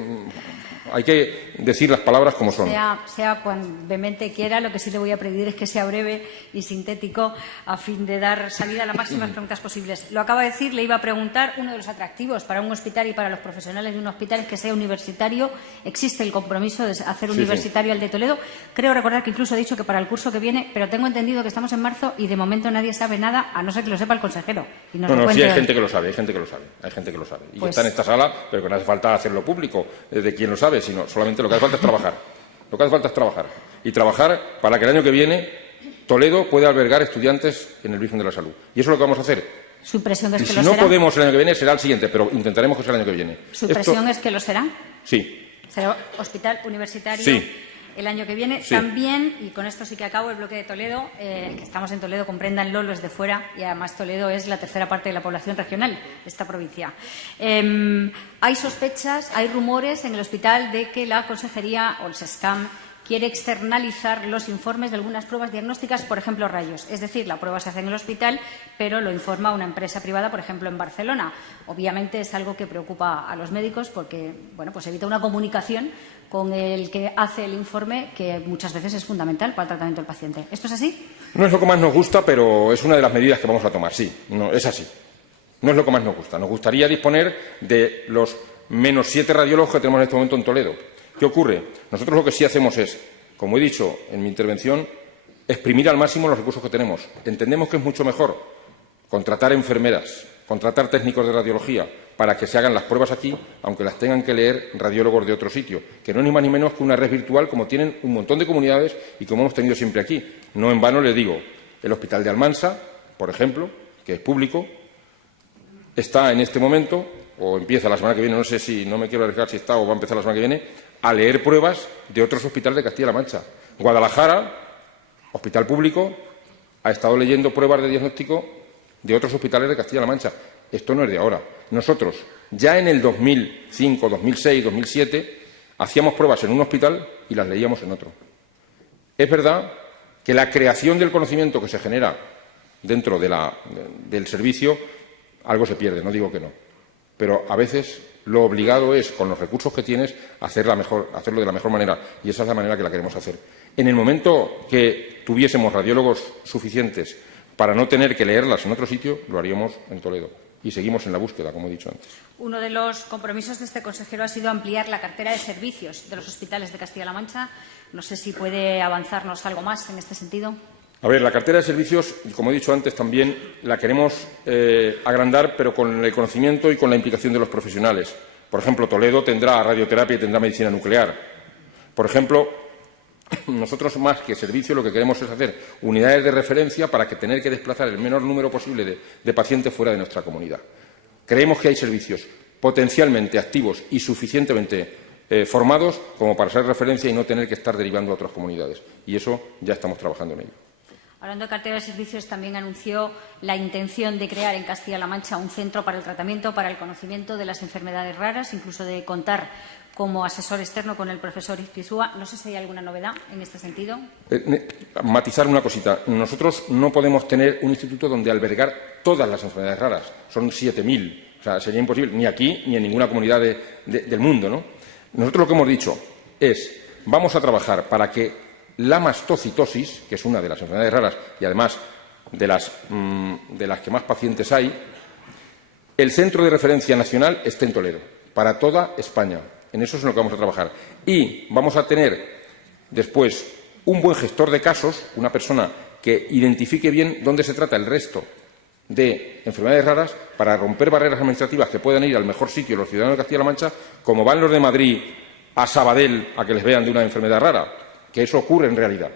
hay que decir las palabras como son. Sea cuando vehemente quiera, lo que sí le voy a pedir es que sea breve y sintético a fin de dar salida a las máximas preguntas posibles. Lo acaba de decir, le iba a preguntar, uno de los atractivos para un hospital y para los profesionales de un hospital es que sea universitario. Existe el compromiso de hacer universitario el de Toledo. Creo recordar que incluso he dicho que para el curso que viene, pero tengo entendido que estamos en marzo y de momento nadie sabe nada, a no ser que lo sepa el consejero. Y sí, hay gente que lo sabe, Y que está en esta sala, pero que no hace falta hacerlo público de quién lo sabe, sino solamente lo que hace falta es trabajar. Lo que hace falta es trabajar. Y trabajar para que el año que viene Toledo pueda albergar estudiantes en el Virgen de la Salud. Y eso es lo que vamos a hacer. ¿Su impresión es que lo será? Si no podemos el año que viene, será el siguiente, pero intentaremos que sea el año que viene. ¿Su impresión es que lo será? Sí. ¿Será hospital universitario? Sí. El año que viene. Sí. También, y con esto sí que acabo, el bloque de Toledo, que estamos en Toledo, compréndanlo los de fuera, y además Toledo es la tercera parte de la población regional de esta provincia. Hay sospechas, hay rumores en el hospital de que la Consejería o el SESCAM quiere externalizar los informes de algunas pruebas diagnósticas, por ejemplo, rayos. Es decir, la prueba se hace en el hospital, pero lo informa una empresa privada, por ejemplo, en Barcelona. Obviamente es algo que preocupa a los médicos porque, bueno, pues evita una comunicación con el que hace el informe, que muchas veces es fundamental para el tratamiento del paciente. ¿Esto es así? No es lo que más nos gusta, pero es una de las medidas que vamos a tomar, sí. No, es así. No es lo que más nos gusta. Nos gustaría disponer de los -7 radiólogos que tenemos en este momento en Toledo. ¿Qué ocurre? Nosotros lo que sí hacemos es, como he dicho en mi intervención, exprimir al máximo los recursos que tenemos. Entendemos que es mucho mejor contratar enfermeras, contratar técnicos de radiología para que se hagan las pruebas aquí, aunque las tengan que leer radiólogos de otro sitio, que no es ni más ni menos que una red virtual como tienen un montón de comunidades y como hemos tenido siempre aquí. No en vano le digo, el Hospital de Almansa, por ejemplo, que es público, está en este momento, o empieza la semana que viene, no me quiero arriesgar si está o va a empezar la semana que viene, a leer pruebas de otros hospitales de Castilla-La Mancha. Guadalajara, hospital público, ha estado leyendo pruebas de diagnóstico de otros hospitales de Castilla-La Mancha. Esto no es de ahora. Nosotros, ya en el 2005, 2006, 2007, hacíamos pruebas en un hospital y las leíamos en otro. Es verdad que la creación del conocimiento que se genera dentro del servicio, algo se pierde, no digo que no. Pero a veces lo obligado es, con los recursos que tienes, hacerlo de la mejor manera. Y esa es la manera que la queremos hacer. En el momento que tuviésemos radiólogos suficientes para no tener que leerlas en otro sitio, lo haríamos en Toledo. Y seguimos en la búsqueda, como he dicho antes. Uno de los compromisos de este consejero ha sido ampliar la cartera de servicios de los hospitales de Castilla-La Mancha. No sé si puede avanzarnos algo más en este sentido. A ver, la cartera de servicios, como he dicho antes, también la queremos agrandar, pero con el conocimiento y con la implicación de los profesionales. Por ejemplo, Toledo tendrá radioterapia y tendrá medicina nuclear. Por ejemplo, nosotros más que servicio lo que queremos es hacer unidades de referencia para que tener que desplazar el menor número posible de pacientes fuera de nuestra comunidad. Creemos que hay servicios potencialmente activos y suficientemente formados como para ser referencia y no tener que estar derivando a otras comunidades. Y eso ya estamos trabajando en ello. Hablando de cartera de servicios, también anunció la intención de crear en Castilla-La Mancha un centro para el tratamiento, para el conocimiento de las enfermedades raras, incluso de contar como asesor externo con el profesor Izpizua. No sé si hay alguna novedad en este sentido. Matizar una cosita. Nosotros no podemos tener un instituto donde albergar todas las enfermedades raras. Son 7.000. O sea, sería imposible, ni aquí ni en ninguna comunidad del mundo, ¿no? Nosotros lo que hemos dicho es, vamos a trabajar para que la mastocitosis, que es una de las enfermedades raras y además de las que más pacientes hay, el centro de referencia nacional esté en Toledo, para toda España. En eso es en lo que vamos a trabajar. Y vamos a tener después un buen gestor de casos, una persona que identifique bien dónde se trata el resto de enfermedades raras para romper barreras administrativas que puedan ir al mejor sitio los ciudadanos de Castilla-La Mancha, como van los de Madrid a Sabadell a que les vean de una enfermedad rara, que eso ocurre en realidad.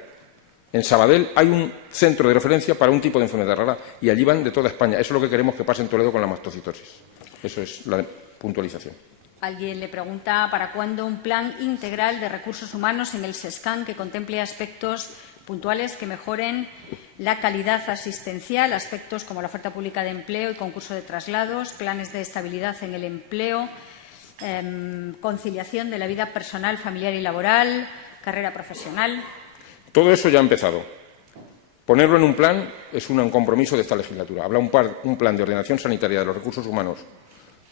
En Sabadell hay un centro de referencia para un tipo de enfermedad rara y allí van de toda España. Eso es lo que queremos que pase en Toledo con la mastocitosis. Eso es la puntualización. Alguien le pregunta para cuándo un plan integral de recursos humanos en el SESCAN que contemple aspectos puntuales que mejoren la calidad asistencial, aspectos como la oferta pública de empleo y concurso de traslados, planes de estabilidad en el empleo, conciliación de la vida personal, familiar y laboral, carrera profesional. Todo eso ya ha empezado. Ponerlo en un plan es un compromiso de esta legislatura. Habrá un plan de ordenación sanitaria de los recursos humanos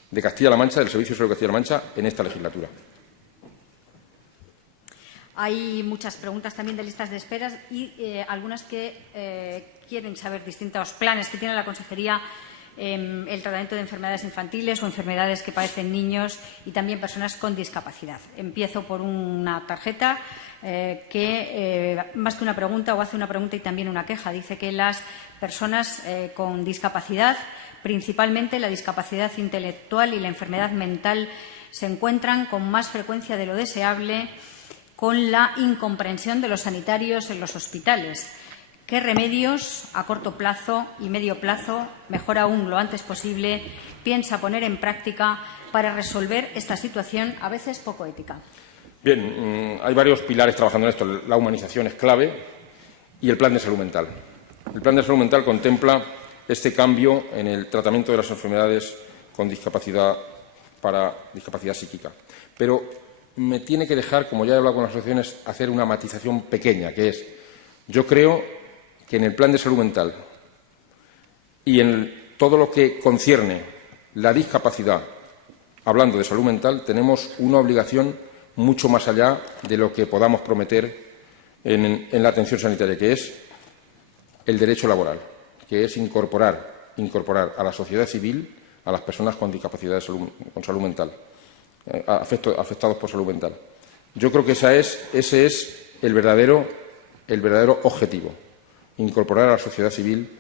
de Castilla-La Mancha, del Servicio de Salud de Castilla-La Mancha, en esta legislatura. Hay muchas preguntas también de listas de esperas y algunas que quieren saber distintos planes que tiene la consejería el tratamiento de enfermedades infantiles o enfermedades que padecen niños y también personas con discapacidad. Empiezo por una tarjeta que, más que una pregunta, o hace una pregunta y también una queja. Dice que las personas con discapacidad, principalmente la discapacidad intelectual y la enfermedad mental, se encuentran con más frecuencia de lo deseable con la incomprensión de los sanitarios en los hospitales. ¿Qué remedios a corto plazo y medio plazo, mejor aún lo antes posible, piensa poner en práctica para resolver esta situación a veces poco ética? Bien, hay varios pilares trabajando en esto. La humanización es clave y el plan de salud mental. El plan de salud mental contempla este cambio en el tratamiento de las enfermedades con discapacidad para discapacidad psíquica. Pero me tiene que dejar, como ya he hablado con las asociaciones, hacer una matización pequeña, que es, yo creo que en el plan de salud mental y en todo lo que concierne la discapacidad, hablando de salud mental, tenemos una obligación mucho más allá de lo que podamos prometer en la atención sanitaria, que es el derecho laboral, que es incorporar a la sociedad civil a las personas con discapacidad con salud mental, afectados por salud mental. Yo creo que ese es el verdadero objetivo, incorporar a la sociedad civil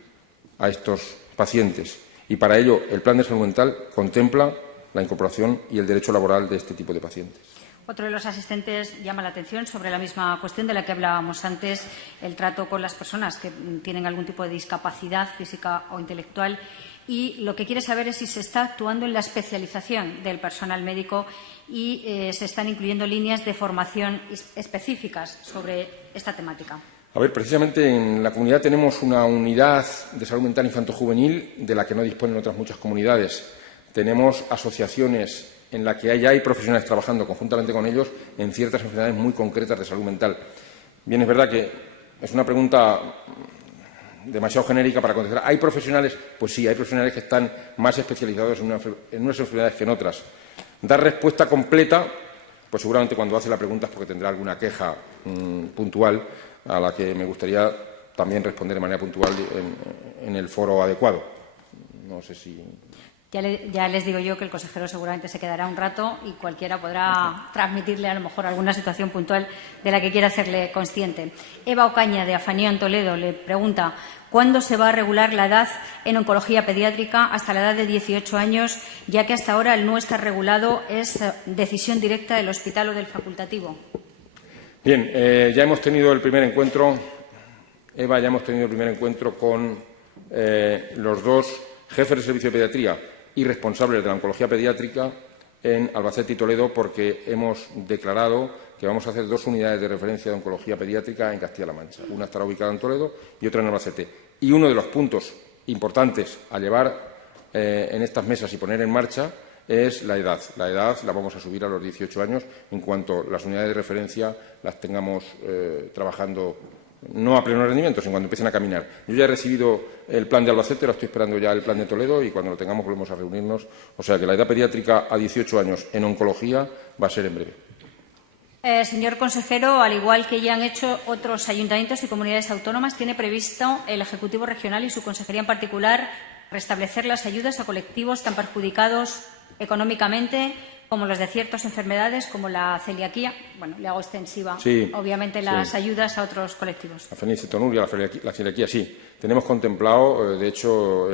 a estos pacientes. Y para ello el plan de salud mental contempla la incorporación y el derecho laboral de este tipo de pacientes. Otro de los asistentes llama la atención sobre la misma cuestión de la que hablábamos antes, el trato con las personas que tienen algún tipo de discapacidad física o intelectual, y lo que quiere saber es si se está actuando en la especialización del personal médico y se están incluyendo líneas de formación específicas sobre esta temática. A ver, precisamente en la comunidad tenemos una unidad de salud mental infanto-juvenil de la que no disponen otras muchas comunidades. Tenemos asociaciones en las que hay profesionales trabajando conjuntamente con ellos en ciertas enfermedades muy concretas de salud mental. Bien, es verdad que es una pregunta demasiado genérica para contestar. ¿Hay profesionales? Pues sí, hay profesionales que están más especializados en unas enfermedades que en otras. Dar respuesta completa, pues seguramente cuando hace la pregunta es porque tendrá alguna queja puntual a la que me gustaría también responder de manera puntual en el foro adecuado. No sé si... Ya les digo yo que el consejero seguramente se quedará un rato y cualquiera podrá transmitirle a lo mejor alguna situación puntual de la que quiera hacerle consciente. Eva Ocaña, de Afanión en Toledo, le pregunta ¿cuándo se va a regular la edad en oncología pediátrica hasta la edad de 18 años, ya que hasta ahora el no estar regulado es decisión directa del hospital o del facultativo? Bien, ya hemos tenido el primer encuentro, Eva, con los dos jefes de servicio de pediatría y responsables de la oncología pediátrica en Albacete y Toledo, porque hemos declarado que vamos a hacer 2 unidades de referencia de oncología pediátrica en Castilla-La Mancha. Una estará ubicada en Toledo y otra en Albacete. Y uno de los puntos importantes a llevar en estas mesas y poner en marcha es la edad. La edad la vamos a subir a los 18 años en cuanto las unidades de referencia las tengamos trabajando no a pleno rendimiento, sino cuando empiecen a caminar. Yo ya he recibido el plan de Albacete, ahora estoy esperando ya el plan de Toledo y cuando lo tengamos volvemos a reunirnos. O sea que la edad pediátrica a 18 años en oncología va a ser en breve. Señor consejero, al igual que ya han hecho otros ayuntamientos y comunidades autónomas, ¿tiene previsto el Ejecutivo Regional y su consejería en particular restablecer las ayudas a colectivos tan perjudicados económicamente como los de ciertas enfermedades, como la celiaquía? Bueno, le hago extensiva, sí, obviamente, las ayudas a otros colectivos. La fenilcetonuria, la celiaquía, sí. Tenemos contemplado, de hecho,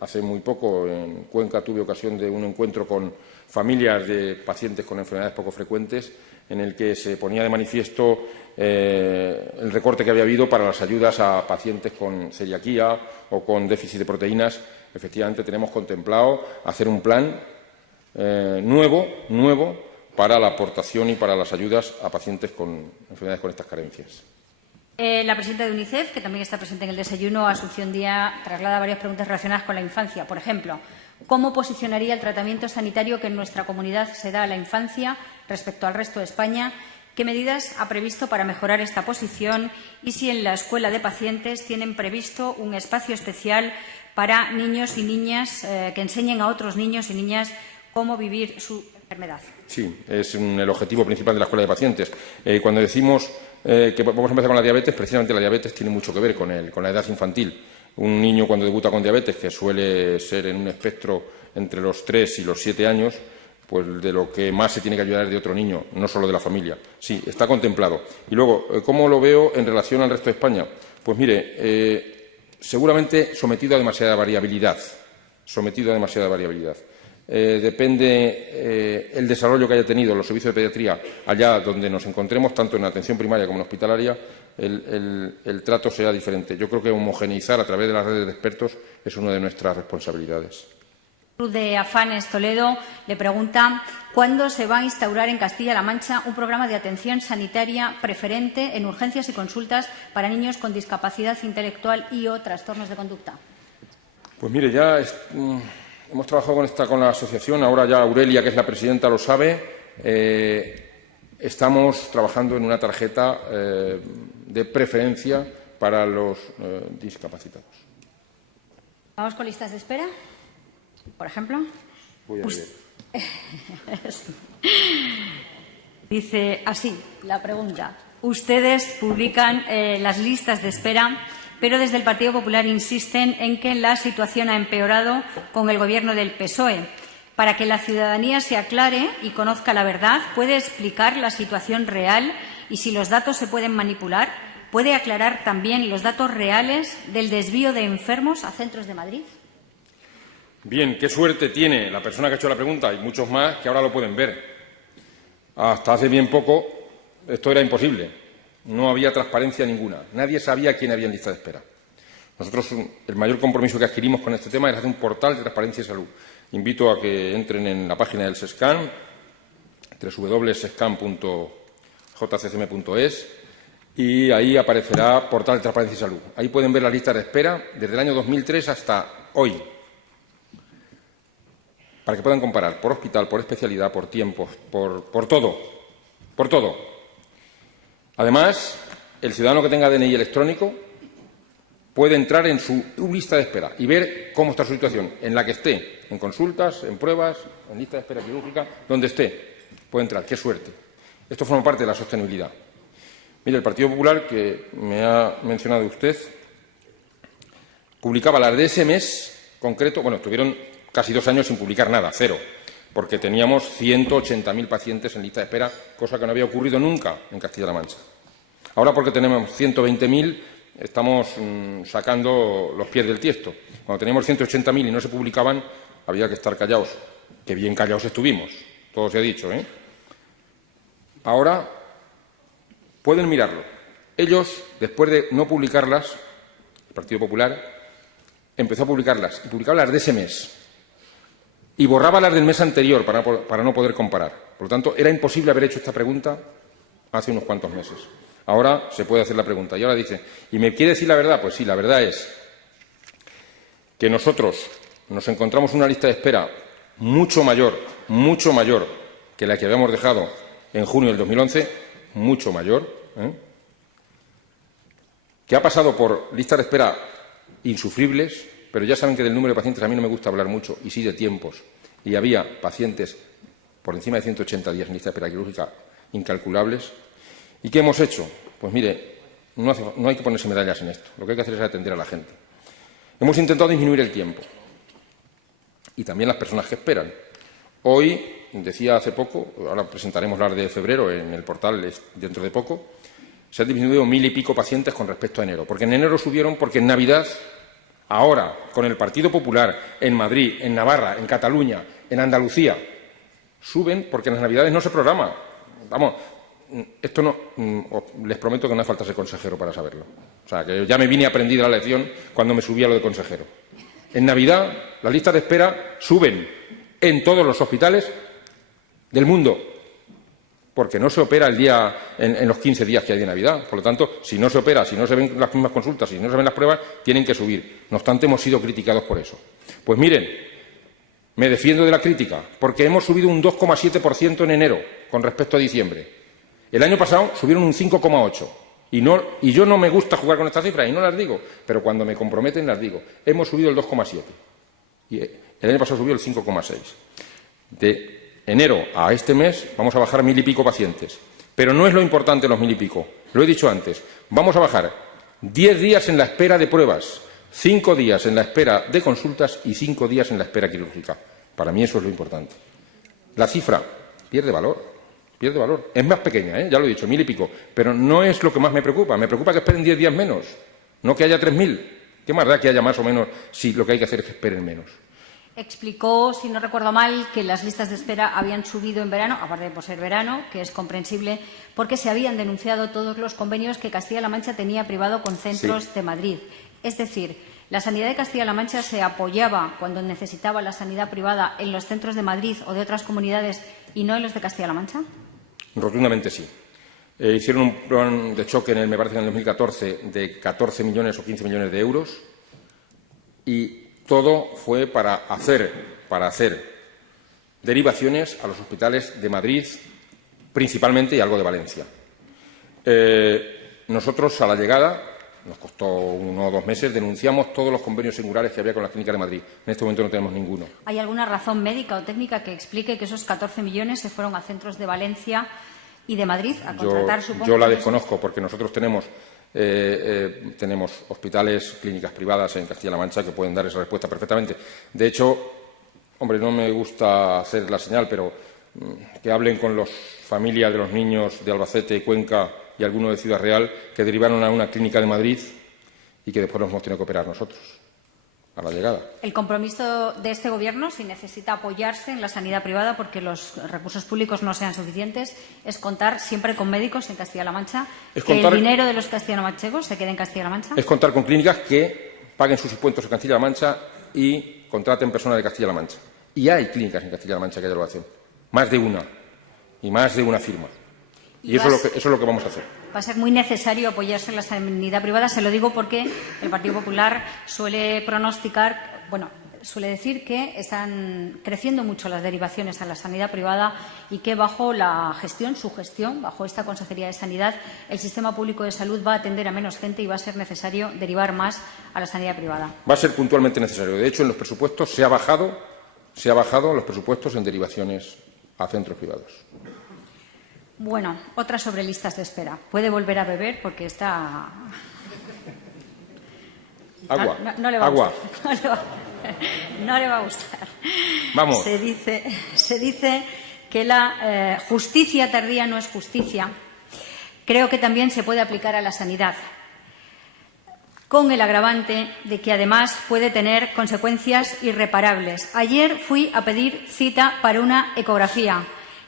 hace muy poco en Cuenca tuve ocasión de un encuentro con familias de pacientes con enfermedades poco frecuentes, en el que se ponía de manifiesto el recorte que había habido para las ayudas a pacientes con celiaquía o con déficit de proteínas. Efectivamente, tenemos contemplado hacer un plan nuevo para la aportación y para las ayudas a pacientes con enfermedades con estas carencias. La presidenta de UNICEF, que también está presente en el desayuno, Asunción Díaz, traslada varias preguntas relacionadas con la infancia. Por ejemplo, ¿cómo posicionaría el tratamiento sanitario que en nuestra comunidad se da a la infancia respecto al resto de España? ¿Qué medidas ha previsto para mejorar esta posición? Y si en la escuela de pacientes tienen previsto un espacio especial para niños y niñas que enseñen a otros niños y niñas cómo vivir su enfermedad. Sí, es el objetivo principal de la escuela de pacientes. Cuando decimos que vamos a empezar con la diabetes, precisamente la diabetes tiene mucho que ver con la edad infantil. Un niño cuando debuta con diabetes, que suele ser en un espectro entre los 3 y los 7 años, pues de lo que más se tiene que ayudar es de otro niño, no solo de la familia. Sí, está contemplado. Y luego, ¿cómo lo veo en relación al resto de España? Pues mire, seguramente sometido a demasiada variabilidad. Depende el desarrollo que haya tenido los servicios de pediatría allá donde nos encontremos, tanto en atención primaria como en hospitalaria, el trato será diferente. Yo creo que homogeneizar a través de las redes de expertos es una de nuestras responsabilidades. Cruz de Afanes Toledo le pregunta ¿cuándo se va a instaurar en Castilla-La Mancha un programa de atención sanitaria preferente en urgencias y consultas para niños con discapacidad intelectual y o trastornos de conducta? Pues mire, ya hemos trabajado con la asociación, ahora ya Aurelia, que es la presidenta, lo sabe. Estamos trabajando en una tarjeta de preferencia para los discapacitados. Vamos con listas de espera, por ejemplo. Voy a ver. Dice así la pregunta. Ustedes publican las listas de espera, pero desde el Partido Popular insisten en que la situación ha empeorado con el Gobierno del PSOE. Para que la ciudadanía se aclare y conozca la verdad, ¿puede explicar la situación real y si los datos se pueden manipular? ¿Puede aclarar también los datos reales del desvío de enfermos a centros de Madrid? Bien, qué suerte tiene la persona que ha hecho la pregunta y muchos más que ahora lo pueden ver. Hasta hace bien poco esto era imposible. No había transparencia ninguna. Nadie sabía quién había en lista de espera. Nosotros, el mayor compromiso que adquirimos con este tema es hacer un portal de transparencia y salud. Invito a que entren en la página del SESCAN, www.sescan.jccm.es, y ahí aparecerá portal de transparencia y salud. Ahí pueden ver las listas de espera desde el año 2003 hasta hoy, para que puedan comparar por hospital, por especialidad, por tiempos, por todo. Además, el ciudadano que tenga DNI electrónico puede entrar en su lista de espera y ver cómo está su situación, en la que esté, en consultas, en pruebas, en lista de espera quirúrgica, donde esté. Puede entrar. ¡Qué suerte! Esto forma parte de la sostenibilidad. Mire, el Partido Popular, que me ha mencionado usted, publicaba las de ese mes concreto. Bueno, estuvieron casi 2 años sin publicar nada, cero, porque teníamos 180.000 pacientes en lista de espera, cosa que no había ocurrido nunca en Castilla-La Mancha. Ahora, porque tenemos 120.000, estamos sacando los pies del tiesto. Cuando teníamos 180.000 y no se publicaban, había que estar callados. Qué bien callados estuvimos, todo se ha dicho, ¿eh? Ahora pueden mirarlo. Ellos, después de no publicarlas, el Partido Popular empezó a publicarlas y publicaba las de ese mes y borraba las del mes anterior para no poder comparar. Por lo tanto, era imposible haber hecho esta pregunta hace unos cuantos meses. Ahora se puede hacer la pregunta. Y ahora dice, ¿y me quiere decir la verdad? Pues sí, la verdad es que nosotros nos encontramos una lista de espera mucho mayor que la que habíamos dejado en junio del 2011, mucho mayor, que ha pasado por listas de espera insufribles, pero ya saben que del número de pacientes a mí no me gusta hablar mucho, y sí de tiempos. Y había pacientes por encima de 180 días en lista de espera quirúrgica incalculables. ¿Y qué hemos hecho? Pues mire, no hay que ponerse medallas en esto. Lo que hay que hacer es atender a la gente. Hemos intentado disminuir el tiempo y también las personas que esperan. Hoy, decía hace poco, ahora presentaremos las de febrero en el portal dentro de poco, se han disminuido 1000 y pico pacientes con respecto a enero. Porque en enero subieron, porque en Navidad, ahora, con el Partido Popular, en Madrid, en Navarra, en Cataluña, en Andalucía, suben porque en las Navidades no se programa. Vamos, esto no, les prometo que no hace falta ser consejero para saberlo. O sea, que ya me vine aprendida la lección cuando me subí a lo de consejero. En Navidad, las listas de espera suben en todos los hospitales del mundo, porque no se opera el día en los 15 días que hay de Navidad. Por lo tanto, si no se opera, si no se ven las mismas consultas, si no se ven las pruebas, tienen que subir. No obstante, hemos sido criticados por eso. Pues miren, me defiendo de la crítica, porque hemos subido un 2,7% en enero con respecto a diciembre. El año pasado subieron un 5,8%. Y yo no me gusta jugar con estas cifras y no las digo, pero cuando me comprometen las digo. Hemos subido el 2,7%. Y el año pasado subió el 5,6%. De enero a este mes vamos a bajar 1000 y pico pacientes. Pero no es lo importante los 1000 y pico. Lo he dicho antes. Vamos a bajar 10 días en la espera de pruebas, 5 días en la espera de consultas y 5 días en la espera quirúrgica. Para mí eso es lo importante. La cifra pierde valor. Pierde valor. Es más pequeña, ya lo he dicho, 1000 y pico. Pero no es lo que más me preocupa. Me preocupa que esperen 10 días menos, no que haya 3000. ¿Qué más da que haya más o menos si lo que hay que hacer es que esperen menos? Explicó, si no recuerdo mal, que las listas de espera habían subido en verano, aparte de por ser verano, que es comprensible, porque se habían denunciado todos los convenios que Castilla-La Mancha tenía privado con centros de Madrid. Es decir, ¿la sanidad de Castilla-La Mancha se apoyaba cuando necesitaba la sanidad privada en los centros de Madrid o de otras comunidades y no en los de Castilla-La Mancha? Rotundamente sí. Hicieron un plan de choque, me parece que en el 2014, de 14 millones o 15 millones de euros y todo fue para hacer derivaciones a los hospitales de Madrid, principalmente, y algo de Valencia. Nosotros, a la llegada, nos costó 1 o 2 meses, denunciamos todos los convenios singulares que había con la Clínica de Madrid. En este momento no tenemos ninguno. ¿Hay alguna razón médica o técnica que explique que esos 14 millones se fueron a centros de Valencia y de Madrid a contratar, supongo? Yo la desconozco, porque nosotros tenemos hospitales, clínicas privadas en Castilla-La Mancha que pueden dar esa respuesta perfectamente. De hecho, hombre, no me gusta hacer la señal, pero que hablen con las familias de los niños de Albacete, Cuenca y algunos de Ciudad Real que derivaron a una clínica de Madrid y que después nos hemos tenido que operar nosotros a la llegada. El compromiso de este Gobierno, si necesita apoyarse en la sanidad privada porque los recursos públicos no sean suficientes, es contar siempre con médicos en Castilla-La Mancha, que el dinero de los castellano-manchegos se quede en Castilla-La Mancha. Es contar con clínicas que paguen sus impuestos en Castilla-La Mancha y contraten personas de Castilla-La Mancha. Y hay clínicas en Castilla-La Mancha que ya lo hacen. Más de una. Y más de una firma. Y eso es lo que vamos a hacer. Va a ser muy necesario apoyarse en la sanidad privada. Se lo digo porque el Partido Popular suele decir que están creciendo mucho las derivaciones a la sanidad privada y que bajo su gestión, bajo esta Consejería de Sanidad, el sistema público de salud va a atender a menos gente y va a ser necesario derivar más a la sanidad privada. Va a ser puntualmente necesario. De hecho, en los presupuestos se ha bajado los presupuestos en derivaciones a centros privados. Bueno, otra sobre listas de espera. Puede volver a beber porque está... Agua. No le va a gustar. No le va a gustar. Vamos. Se dice que la justicia tardía no es justicia. Creo que también se puede aplicar a la sanidad, con el agravante de que además puede tener consecuencias irreparables. Ayer fui a pedir cita para una ecografía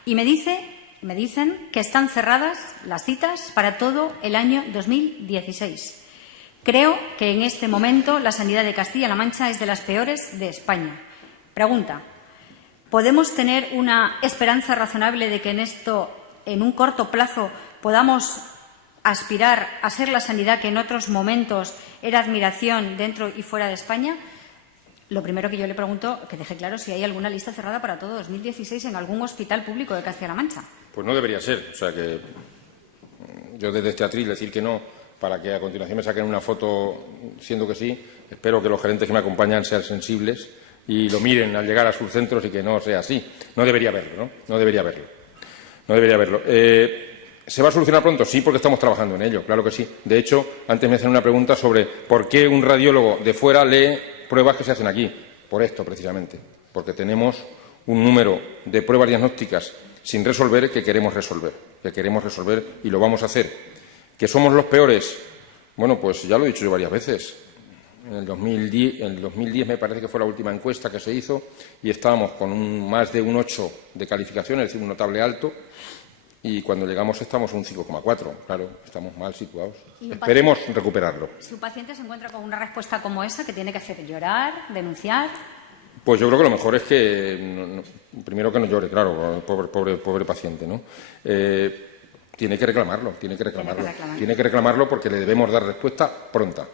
y me dicen que están cerradas las citas para todo el año 2016. Creo que en este momento la sanidad de Castilla-La Mancha es de las peores de España. Pregunta: ¿podemos tener una esperanza razonable de que en un corto plazo podamos aspirar a ser la sanidad que en otros momentos era admiración dentro y fuera de España, lo primero que yo le pregunto, que deje claro si hay alguna lista cerrada para todo 2016 en algún hospital público de Castilla-La Mancha. Pues no debería ser. O sea que yo desde este atril decir que no, para que a continuación me saquen una foto siendo que sí, espero que los gerentes que me acompañan sean sensibles y lo miren al llegar a sus centros y que no sea así. No debería haberlo, ¿no? No debería haberlo. No debería haberlo. ¿Se va a solucionar pronto? Sí, porque estamos trabajando en ello, claro que sí. De hecho, antes me hacían una pregunta sobre por qué un radiólogo de fuera lee pruebas que se hacen aquí. Por esto, precisamente. Porque tenemos un número de pruebas diagnósticas sin resolver que queremos resolver. Que queremos resolver y lo vamos a hacer. ¿Que somos los peores? Bueno, pues ya lo he dicho yo varias veces. En el 2010 me parece que fue la última encuesta que se hizo y estábamos con más de un 8 de calificación, es decir, un notable alto. Y cuando llegamos estamos un 5,4. Claro, estamos mal situados. Esperemos recuperarlo. Si un paciente se encuentra con una respuesta como esa, ¿qué tiene que hacer? ¿Llorar? ¿Denunciar? Pues yo creo que lo mejor es que, primero que no llore, claro, pobre paciente, ¿no? Tiene que reclamarlo. Tiene que reclamarlo porque le debemos dar respuesta pronta.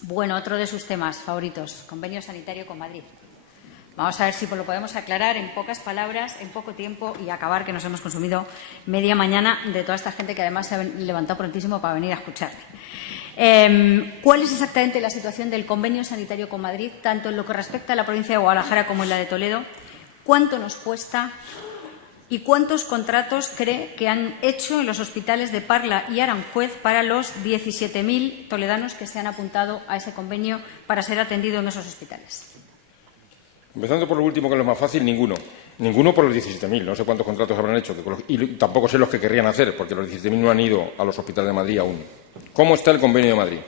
Bueno, otro de sus temas favoritos, convenio sanitario con Madrid. Vamos a ver si lo podemos aclarar en pocas palabras, en poco tiempo y acabar, que nos hemos consumido media mañana de toda esta gente que además se ha levantado prontísimo para venir a escuchar. ¿Cuál es exactamente la situación del convenio sanitario con Madrid, tanto en lo que respecta a la provincia de Guadalajara como en la de Toledo? ¿Cuánto nos cuesta? ¿Y cuántos contratos cree que han hecho en los hospitales de Parla y Aranjuez para los 17.000 toledanos que se han apuntado a ese convenio para ser atendidos en esos hospitales? Empezando por lo último, que es lo más fácil, ninguno. Ninguno por los 17.000. No sé cuántos contratos habrán hecho. Y tampoco sé los que querrían hacer, porque los 17.000 no han ido a los hospitales de Madrid aún. ¿Cómo está el convenio de Madrid?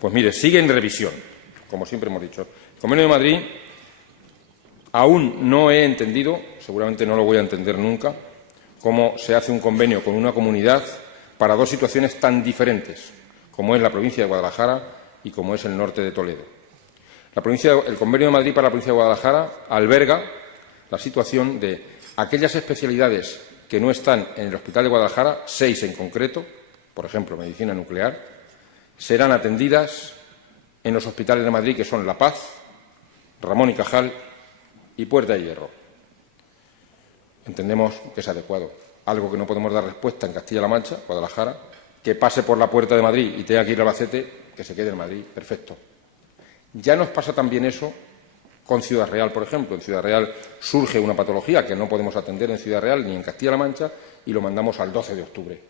Pues mire, sigue en revisión, como siempre hemos dicho. El convenio de Madrid aún no he entendido, seguramente no lo voy a entender nunca, cómo se hace un convenio con una comunidad para dos situaciones tan diferentes, como es la provincia de Guadalajara y como es el norte de Toledo. El Convenio de Madrid para la provincia de Guadalajara alberga la situación de aquellas especialidades que no están en el Hospital de Guadalajara, 6 en concreto, por ejemplo, medicina nuclear, serán atendidas en los hospitales de Madrid, que son La Paz, Ramón y Cajal y Puerta de Hierro. Entendemos que es adecuado. Algo que no podemos dar respuesta en Castilla-La Mancha, Guadalajara, que pase por la Puerta de Madrid y tenga que ir a Albacete, que se quede en Madrid. Perfecto. Ya nos pasa también eso con Ciudad Real, por ejemplo. En Ciudad Real surge una patología que no podemos atender en Ciudad Real ni en Castilla-La Mancha y lo mandamos al 12 de octubre.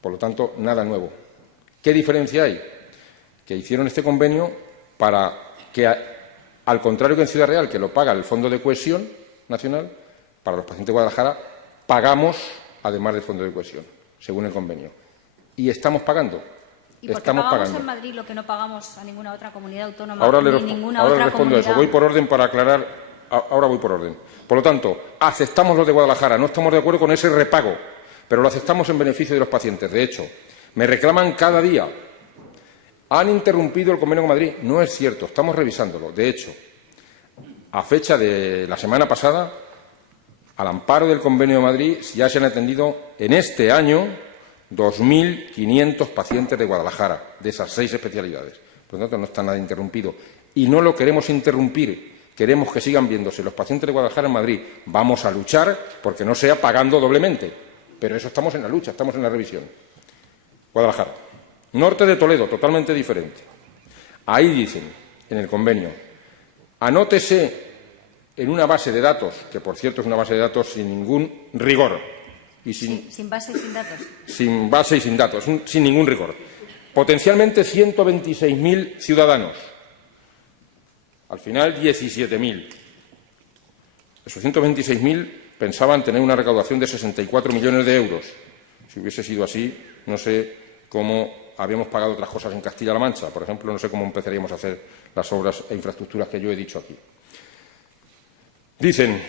Por lo tanto, nada nuevo. ¿Qué diferencia hay? Que hicieron este convenio para que, al contrario que en Ciudad Real, que lo paga el Fondo de Cohesión Nacional, para los pacientes de Guadalajara pagamos, además del Fondo de Cohesión, según el convenio. Y estamos pagando. ¿Y por qué pagamos en Madrid lo que no pagamos a ninguna otra comunidad autónoma? Ahora le respondo eso. Voy por orden para aclarar. Ahora voy por orden. Por lo tanto, aceptamos lo de Guadalajara. No estamos de acuerdo con ese repago, pero lo aceptamos en beneficio de los pacientes. De hecho, me reclaman cada día. ¿Han interrumpido el convenio con Madrid? No es cierto. Estamos revisándolo. De hecho, a fecha de la semana pasada, al amparo del convenio de Madrid, ya se han atendido en este año 2.500 pacientes de Guadalajara, de esas 6 especialidades. Por lo tanto, no está nada interrumpido. Y no lo queremos interrumpir. Queremos que sigan viéndose los pacientes de Guadalajara en Madrid. Vamos a luchar porque no sea pagando doblemente. Pero eso estamos en la lucha, estamos en la revisión. Guadalajara. Norte de Toledo, totalmente diferente. Ahí dicen, en el convenio, anótese en una base de datos, que por cierto es una base de datos sin ningún rigor. Y sin base y sin datos. Sin base y sin datos, sin ningún rigor. Potencialmente 126.000 ciudadanos. Al final, 17.000. Esos 126.000 pensaban tener una recaudación de 64 millones de euros. Si hubiese sido así, no sé cómo habíamos pagado otras cosas en Castilla-La Mancha. Por ejemplo, no sé cómo empezaríamos a hacer las obras e infraestructuras que yo he dicho aquí. Dicen,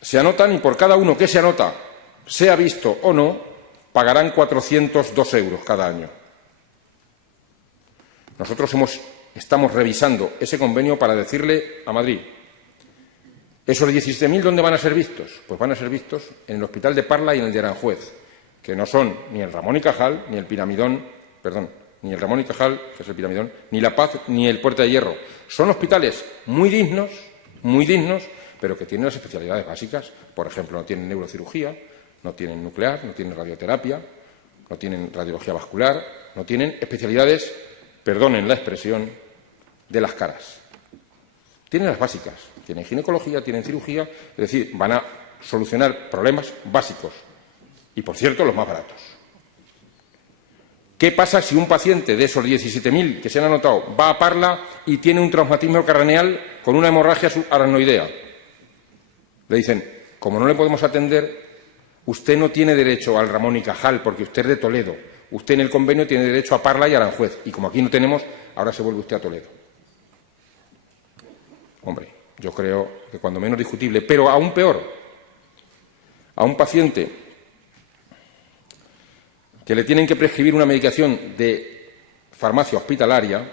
se anotan y por cada uno que se anota, sea visto o no, pagarán 402 euros cada año. Nosotros estamos revisando ese convenio para decirle a Madrid, ¿esos 17.000 dónde van a ser vistos? Pues van a ser vistos en el Hospital de Parla y en el de Aranjuez. que no son ni el Ramón y Cajal, ni el Piramidón, perdón, ni el Ramón y Cajal, que es el Piramidón, ni La Paz, ni el Puerta de Hierro. Son hospitales muy dignos, pero que tienen las especialidades básicas. Por ejemplo, no tienen neurocirugía, no tienen nuclear, no tienen radioterapia, no tienen radiología vascular, no tienen especialidades, perdonen la expresión, de las caras. Tienen las básicas, tienen ginecología, tienen cirugía, es decir, van a solucionar problemas básicos y, por cierto, los más baratos. ¿Qué pasa si un paciente de esos 17.000 que se han anotado va a Parla y tiene un traumatismo craneal con una hemorragia subaracnoidea? Le dicen, como no le podemos atender, usted no tiene derecho al Ramón y Cajal porque usted es de Toledo. Usted en el convenio tiene derecho a Parla y a Aranjuez. Y como aquí no tenemos, ahora se vuelve usted a Toledo. Hombre, yo creo que cuando menos discutible, pero aún peor, a un paciente que le tienen que prescribir una medicación de farmacia hospitalaria,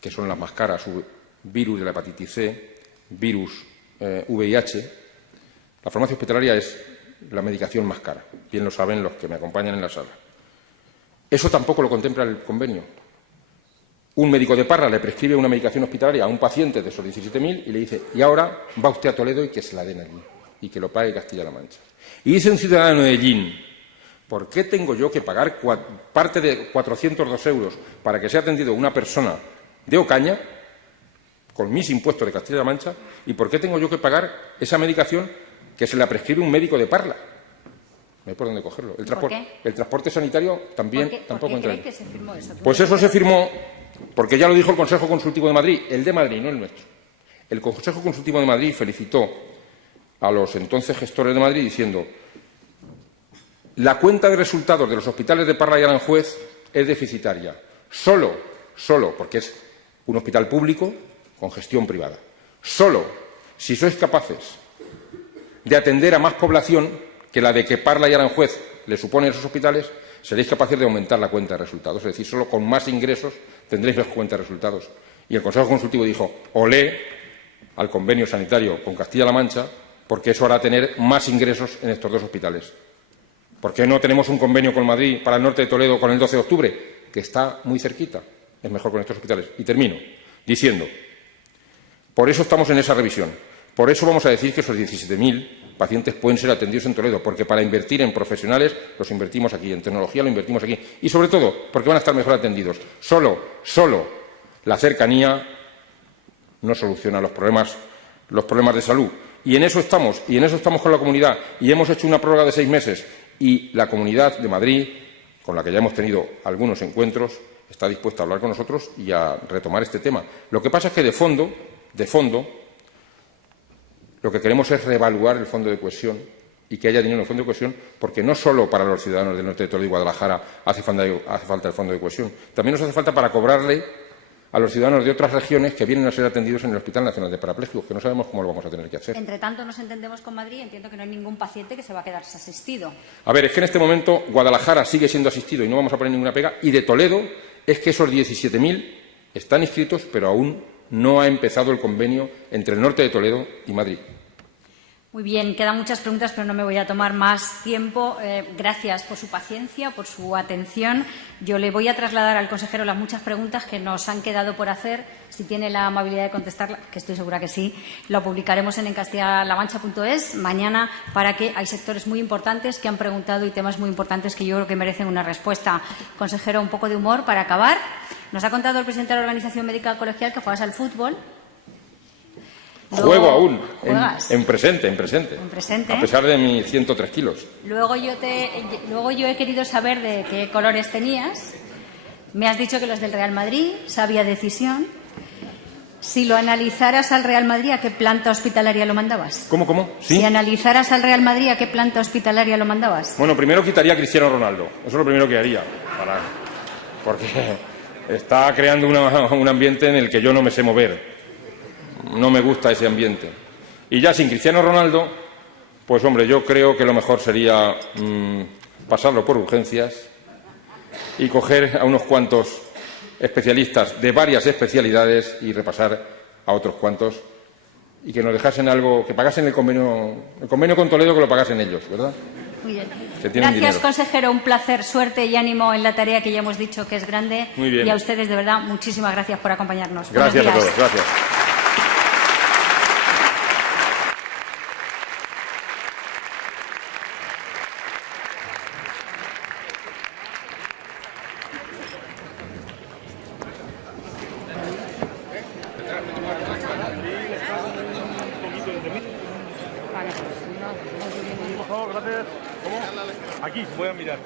que son las más caras, virus de la hepatitis C, virus VIH, la farmacia hospitalaria es la medicación más cara. Bien lo saben los que me acompañan en la sala. Eso tampoco lo contempla el convenio. Un médico de Parla le prescribe una medicación hospitalaria a un paciente de esos 17.000 y le dice, y ahora va usted a Toledo y que se la den allí, y que lo pague Castilla-La Mancha. Y dice un ciudadano de Medellín, ¿por qué tengo yo que pagar parte de 402 euros para que sea atendido una persona de Ocaña, con mis impuestos de Castilla-La Mancha, y por qué tengo yo que pagar esa medicación que se la prescribe un médico de Parla? No hay por dónde cogerlo. El transporte sanitario también tampoco entra. ¿Por qué cree que se firmó eso? Pues eso se firmó porque ya lo dijo el Consejo Consultivo de Madrid, el de Madrid, no el nuestro. El Consejo Consultivo de Madrid felicitó a los entonces gestores de Madrid diciendo la cuenta de resultados de los hospitales de Parla y Aranjuez es deficitaria. Solo, porque es un hospital público con gestión privada. Solo si sois capaces de atender a más población que la de que Parla y Aranjuez le suponen esos hospitales, seréis capaces de aumentar la cuenta de resultados. Es decir, solo con más ingresos tendréis las cuentas de resultados. Y el Consejo Consultivo dijo, olé al convenio sanitario con Castilla-La Mancha, porque eso hará tener más ingresos en estos dos hospitales. ¿Por qué no tenemos un convenio con Madrid para el norte de Toledo con el 12 de octubre? Que está muy cerquita. Es mejor con estos hospitales. Y termino diciendo, por eso estamos en esa revisión. Por eso vamos a decir que esos 17.000 pacientes pueden ser atendidos en Toledo, porque para invertir en profesionales los invertimos aquí, en tecnología lo invertimos aquí. Y, sobre todo, porque van a estar mejor atendidos. Solo la cercanía no soluciona los problemas de salud. Y en eso estamos con la comunidad. Y hemos hecho una prórroga de 6 meses. Y la Comunidad de Madrid, con la que ya hemos tenido algunos encuentros, está dispuesta a hablar con nosotros y a retomar este tema. Lo que pasa es que, de fondo, lo que queremos es reevaluar el fondo de cohesión y que haya dinero en el fondo de cohesión, porque no solo para los ciudadanos del norte de Toledo y Guadalajara hace falta el fondo de cohesión, también nos hace falta para cobrarle a los ciudadanos de otras regiones que vienen a ser atendidos en el Hospital Nacional de Parapléjicos, que no sabemos cómo lo vamos a tener que hacer. Entre tanto, nos entendemos con Madrid, entiendo que no hay ningún paciente que se va a quedar desasistido. A ver, es que en este momento Guadalajara sigue siendo asistido y no vamos a poner ninguna pega, y de Toledo es que esos 17.000 están inscritos, pero aún no ha empezado el convenio entre el norte de Toledo y Madrid. Muy bien, quedan muchas preguntas, pero no me voy a tomar más tiempo. Gracias por su paciencia, por su atención. Yo le voy a trasladar al consejero las muchas preguntas que nos han quedado por hacer. Si tiene la amabilidad de contestarlas, que estoy segura que sí, lo publicaremos en encastillalamancha.es mañana, para que hay sectores muy importantes que han preguntado y temas muy importantes que yo creo que merecen una respuesta. Consejero, un poco de humor para acabar. Nos ha contado el presidente de la Organización Médica Colegial que juegas al fútbol. Juego aún, en presente, a pesar de mis 103 kilos. Luego yo he querido saber de qué colores tenías. Me has dicho que los del Real Madrid, sabia decisión. Si lo analizaras al Real Madrid, ¿a qué planta hospitalaria lo mandabas? ¿Cómo? ¿Sí? Si analizaras al Real Madrid, ¿a qué planta hospitalaria lo mandabas? Bueno, primero quitaría a Cristiano Ronaldo. Eso es lo primero que haría. Porque está creando un ambiente en el que yo no me sé mover. No me gusta ese ambiente. Y ya sin Cristiano Ronaldo, pues hombre, yo creo que lo mejor sería pasarlo por urgencias y coger a unos cuantos especialistas de varias especialidades y repasar a otros cuantos y que nos dejasen algo, que pagasen el convenio con Toledo, que lo pagasen ellos, ¿verdad? Muy bien. que tienen Gracias, dinero. consejero. Un placer, suerte y ánimo en la tarea que ya hemos dicho que es grande. Muy bien. Y a ustedes, de verdad, muchísimas gracias por acompañarnos. Gracias a Buenos días. todos. Gracias. Por favor, gracias. ¿Cómo? Aquí, voy a mirar.